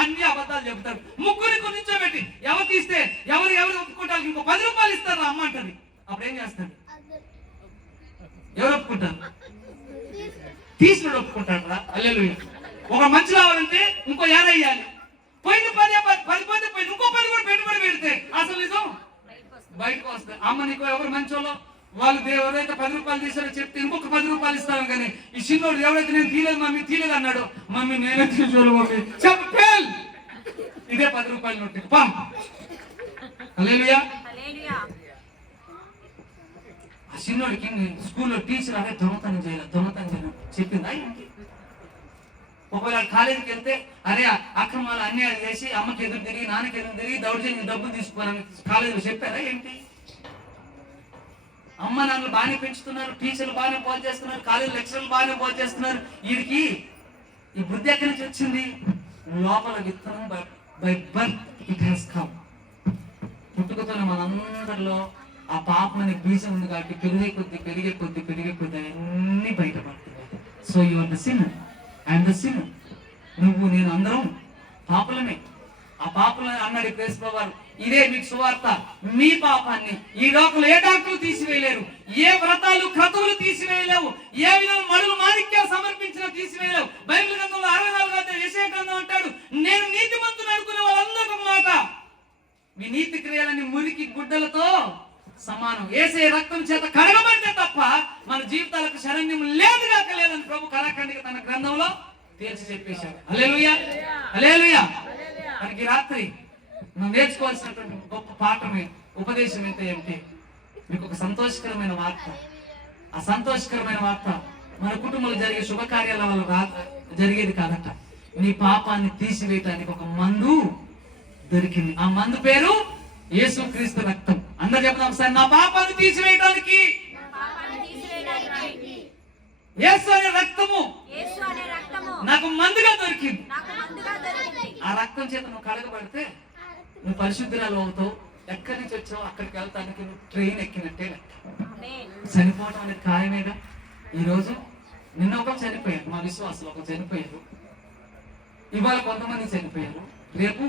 అన్ని అబద్ధాలు చెబుతాడు. ముగ్గురిని కూర్చోబెట్టి ఎవరు తీస్తే ఎవరు ఒప్పుకుంటారు, ఇంకో 10 రూపాయలు ఇస్తారు అమ్మ అంటది. అప్పుడు ఏం చేస్తాడు? ఎవరు ఒప్పుకుంటారు? తీసినాడు ఒప్పుకుంటాడు రా. హల్లెలూయా. ఒక మంచి రావాలంటే ఇంకో 50 వేయాలి. పోయింది 10 పోయింది, ఇంకో 10 కూడా పెట్టుబడి పెడితే అసలు నిజం బయటకు వస్తుంది. అమ్మ నీకు ఎవరు మంచోళ్ళు వాళ్ళు ఎవరైతే 10 రూపాయలు తీసారో చెప్తే ఇంకొక 10 రూపాయలు ఇస్తాను. కానీ ఈ చిన్నోడు ఎవరైతే నేను తీయలేదు మమ్మీ తీయలేదు అన్నాడు, మమ్మీ నేనే తీసుకోవాలి మమ్మీ చెప్పేల్, ఇదే 10 రూపాయలు నోటి పాం. హల్లెలూయా. ఆ చిన్నోడికి స్కూల్లో టీచర్ అదే దొంగతనం చేయాలి చెప్పిందా ఏంటి? ఒకవేళ కాలేజీకి వెళ్తే అరే అక్రమాలు అన్యాయాలు చేసి అమ్మకి ఎదురు తిరిగి నాన్నకి ఎదురు తిరిగి దౌర్జన్యం డబ్బులు తీసుకోవాలని కాలేజీలో చెప్పారా ఏంటి? అమ్మ నాన్నలు బాగానే పెంచుతున్నారు, టీచర్లు బాగానే పోల్ చేస్తున్నారు, కాలేజీ లెక్చరర్లు బాగానే పోల్ చేస్తున్నారు. వీడికి ఈ బుద్ధి ఎక్కడి నుంచి వచ్చింది? లోపల విత్తనం by birth it has come. పుట్టుకతోనే మనందరిలో ఆ పాపం అనే బీజం ఉంది కాబట్టి పెరిగే కొద్ది అన్ని బయటపడుతున్నాయి. So you are the sinner, I'm the sinner. నువ్వు నేను అందరం పాపులమే. ఆ పాపులని అన్నాడు యేసు వారు. ఇదే మీకు సువార్త. మీ పాపాన్ని ఈ లోకంలో ఏ డాక్టర్లు తీసివేయలేరు, ఏ వ్రతాలు క్రతువులు తీసివేయలేవు, ఏ విధంగా మడులు మాణిక్యాలు సమర్పించినా తీసివేయలేవు. బైబిల్ గ్రంథంలో 64 యెషయా గ్రంథం అంటాడు, నేను నీతిమంతుని అనుకునే వాళ్ళందరూ మాట మీ నీతి క్రియలని మురికి గుడ్డలతో సమానం. యేసయ్య రక్తం చేత కడగబడితే తప్ప మన జీవితాలకు శరణ్యం లేదని ప్రభు కళాఖండిగా తన గ్రంథంలో తేల్చి చెప్పేశాడు. హల్లెలూయా, హల్లెలూయా. మనకి రాత్రి మనం నేర్చుకోవాల్సినటువంటి గొప్ప పాఠమే ఉపదేశం ఏంటి? మీకు ఒక సంతోషకరమైన వార్త. ఆ సంతోషకరమైన వార్త మన కుటుంబంలో జరిగే శుభకార్యాల వల్ల జరిగేది కాదట. నీ పాపాన్ని తీసివేయటానికి ఒక మందు దొరికింది. ఆ మందు పేరు యేసుక్రీస్తు రక్తం. అందరూ చెప్తాం సార్, నా పాపాన్ని తీసివేయడానికి యేసు అనే రక్తము నాకు మందుగా దొరికింది. ఆ రక్తం చేత నువ్వు కడగబడితే నువ్వు పరిశుద్ధురాలు అవుతావు. ఎక్కడి నుంచి వచ్చావు అక్కడికి వెళ్తానికి నువ్వు ట్రైన్ ఎక్కినట్టే లెక్క. చనిపోవడం అనేది ఖాయమేగా. ఈరోజు నిన్న ఒకరు చనిపోయారు, మా విశ్వాసంలో ఒకరు చనిపోయారు, ఇవాళ కొంతమంది చనిపోయారు, రేపు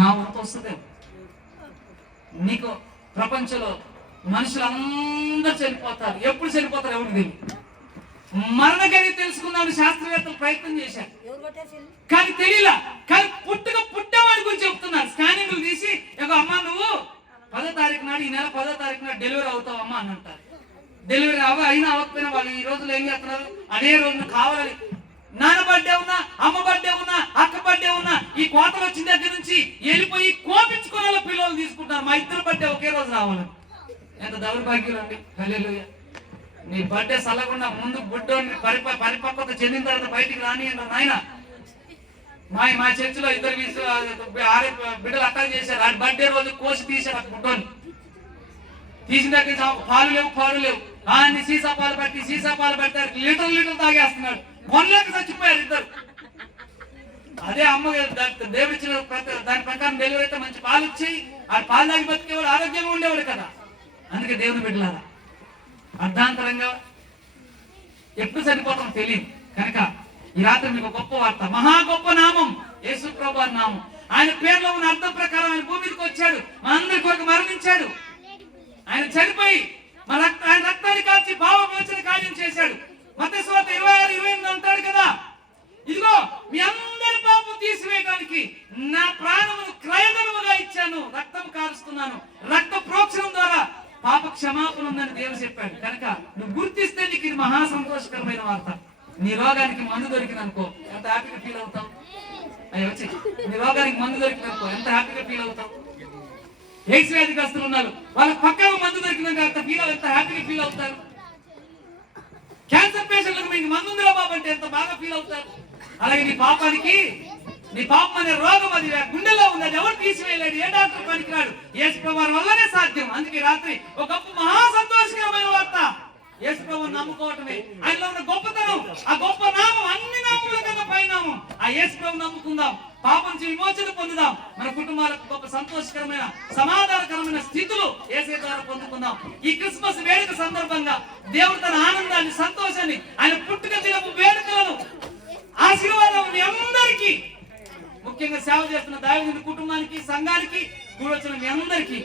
నా వంతు వస్తుందేమో. నీకు ప్రపంచంలో మనుషులందరూ చనిపోతారు. ఎప్పుడు చనిపోతారు ఎవరికి తెలియదు. మరణ గడి తెలుసుకుందామని శాస్త్రవేత్తలు ప్రయత్నం చేశారు, కానీ తెలియలా. కానీ పుట్టేవాడి గురించి చెప్తున్నారు. స్కానింగ్లు తీసి అమ్మ నువ్వు 10వ తారీఖు నాడు, ఈ నెల 10వ తారీఖు నాడు డెలివరీ అవుతావు అమ్మ అని అంటారు. డెలివరీ అయినా అవ్వకపోయినా వాళ్ళు ఈ రోజులు ఏం చేస్తున్నారు, అదే రోజున కావాలని నాన్న బర్త్డే ఉన్నా, అమ్మ బర్త్డే ఉన్నా, అక్క బర్త్డే ఉన్నా, ఈ కోతలు వచ్చిన దగ్గర నుంచి వెళ్ళిపోయి కోపించుకునే పిల్లలు తీసుకుంటారు. మా ఇద్దరు బర్త్డే ఒకే రోజు రావాలని. ఎంత దౌర్భాగ్యులు అండి. హల్లెలూయా. నీ బర్త్డే సల్లకుండా ముందు బుడ్డోని పరిపక్వత చెందిన తర్వాత బయటికి రాని నాయన. మా చర్చిలో 6 బిడ్డలు అటాక్ చేశారు. ఆ బర్త్డే రోజు కోసి తీశారు ఆ బుడ్డోని. తీసిన దగ్గర పాలు లేవు అన్ని సీసా పాలు పట్టారు. లీటర్ తాగేస్తున్నాడు. కొనలేక చచ్చిపోయారు ఇద్దరు. అదే అమ్మ దేవుడు ఇచ్చిన దాని ప్రకారం డెలివరీ అయితే మంచి పాలు ఇచ్చి ఆ పాలు తాగి బతికేవాడు ఆరోగ్యంగా ఉండేవాడు కదా. అందుకే దేవుని బిడ్డలారా అర్ధాంతరంగా ఎప్పుడు చనిపోతాం తెలియదు కనుక ఈ రాత్రి మీకు గొప్ప వార్త, మహా గొప్ప నామం యేసు ప్రభు ప్రభువారి నామం. ఆయన పేరులో ఉన్న అర్థం ప్రకారం ఆయన భూమి మీదకి వచ్చాడు, మా అందరి కొరకు మరణించాడు. ఆయన చనిపోయి ఆయన రక్తాన్ని కాల్చి భావ విమోచన కార్యం చేశాడు. మత్తయి సువార్త 26:28 అంటాడు కదా, ఇదిగో మీ అందరి పాపం తీసివేయడానికి నా ప్రాణమును క్రయధనముగా ఇచ్చాను, రక్తం కారుస్తున్నాను, రక్త ప్రోక్షణం ద్వారా పాప క్షమాపణ ఉందని దేవుడు చెప్పాడు. కనుక నువ్వు గుర్తిస్తే నీకు ఇది మహా సంతోషకరమైన వార్త. నీ రోగానికి మందు దొరికింది అనుకో, ఎంత హ్యాపీగా ఫీల్ అవుతావు? అయ్యి వచ్చి నీ రోగానికి మందు దొరికింది అనుకో, ఎంత హ్యాపీగా ఫీల్ అవుతావు? ఎయిడ్స్ వ్యాధిగ్రస్తులు ఉన్నారు, వాళ్ళ పక్కన మందు దొరికిందంటే ఎంత హ్యాపీగా ఫీల్ అవుతారు? క్యాన్సర్ పేషెంట్లకు మీకు మందు ఉందిరా బాబు అంటే ఎంత బాగా ఫీల్ అవుతారు? అలాగే నీ పాపం అనే రోగం అది గుండెలో ఉంది, అది ఎవరు తీసివేయలేడు, ఏ డాక్టర్ పనికిరాడు, యేసు ప్రభువారి వల్లనే సాధ్యం. అందుకే రాత్రి ఒక గొప్ప మహా సంతోషకరమైన వార్త, యేసు ప్రభువుని నమ్ముకోవటమే. ఆయనలో ఉన్న గొప్పతనం, ఆ గొప్ప నామం, అన్ని నామముల కన్నా పైనామం, ఆ యేసు ప్రభువుని నమ్ముకుందాం, పాపం నుంచి విమోచన పొందుదాం, మన కుటుంబాలకు గొప్ప సంతోషకరమైన సమాధానకరమైన స్థితులు యేసయ్య ద్వారా పొందుకుందాం. ఈ క్రిస్మస్ వేడుక సందర్భంగా దేవుడు తన ఆనందాన్ని, సంతోషాన్ని, ఆయన పుట్టుక దినపు వేడుకలను, ఆశీర్వాదం మీ అందరికీ, ముఖ్యంగా సేవ చేస్తున్న దైవజనుడి కుటుంబానికి, సంఘానికి, కూడొచ్చిన మీ అందరికీ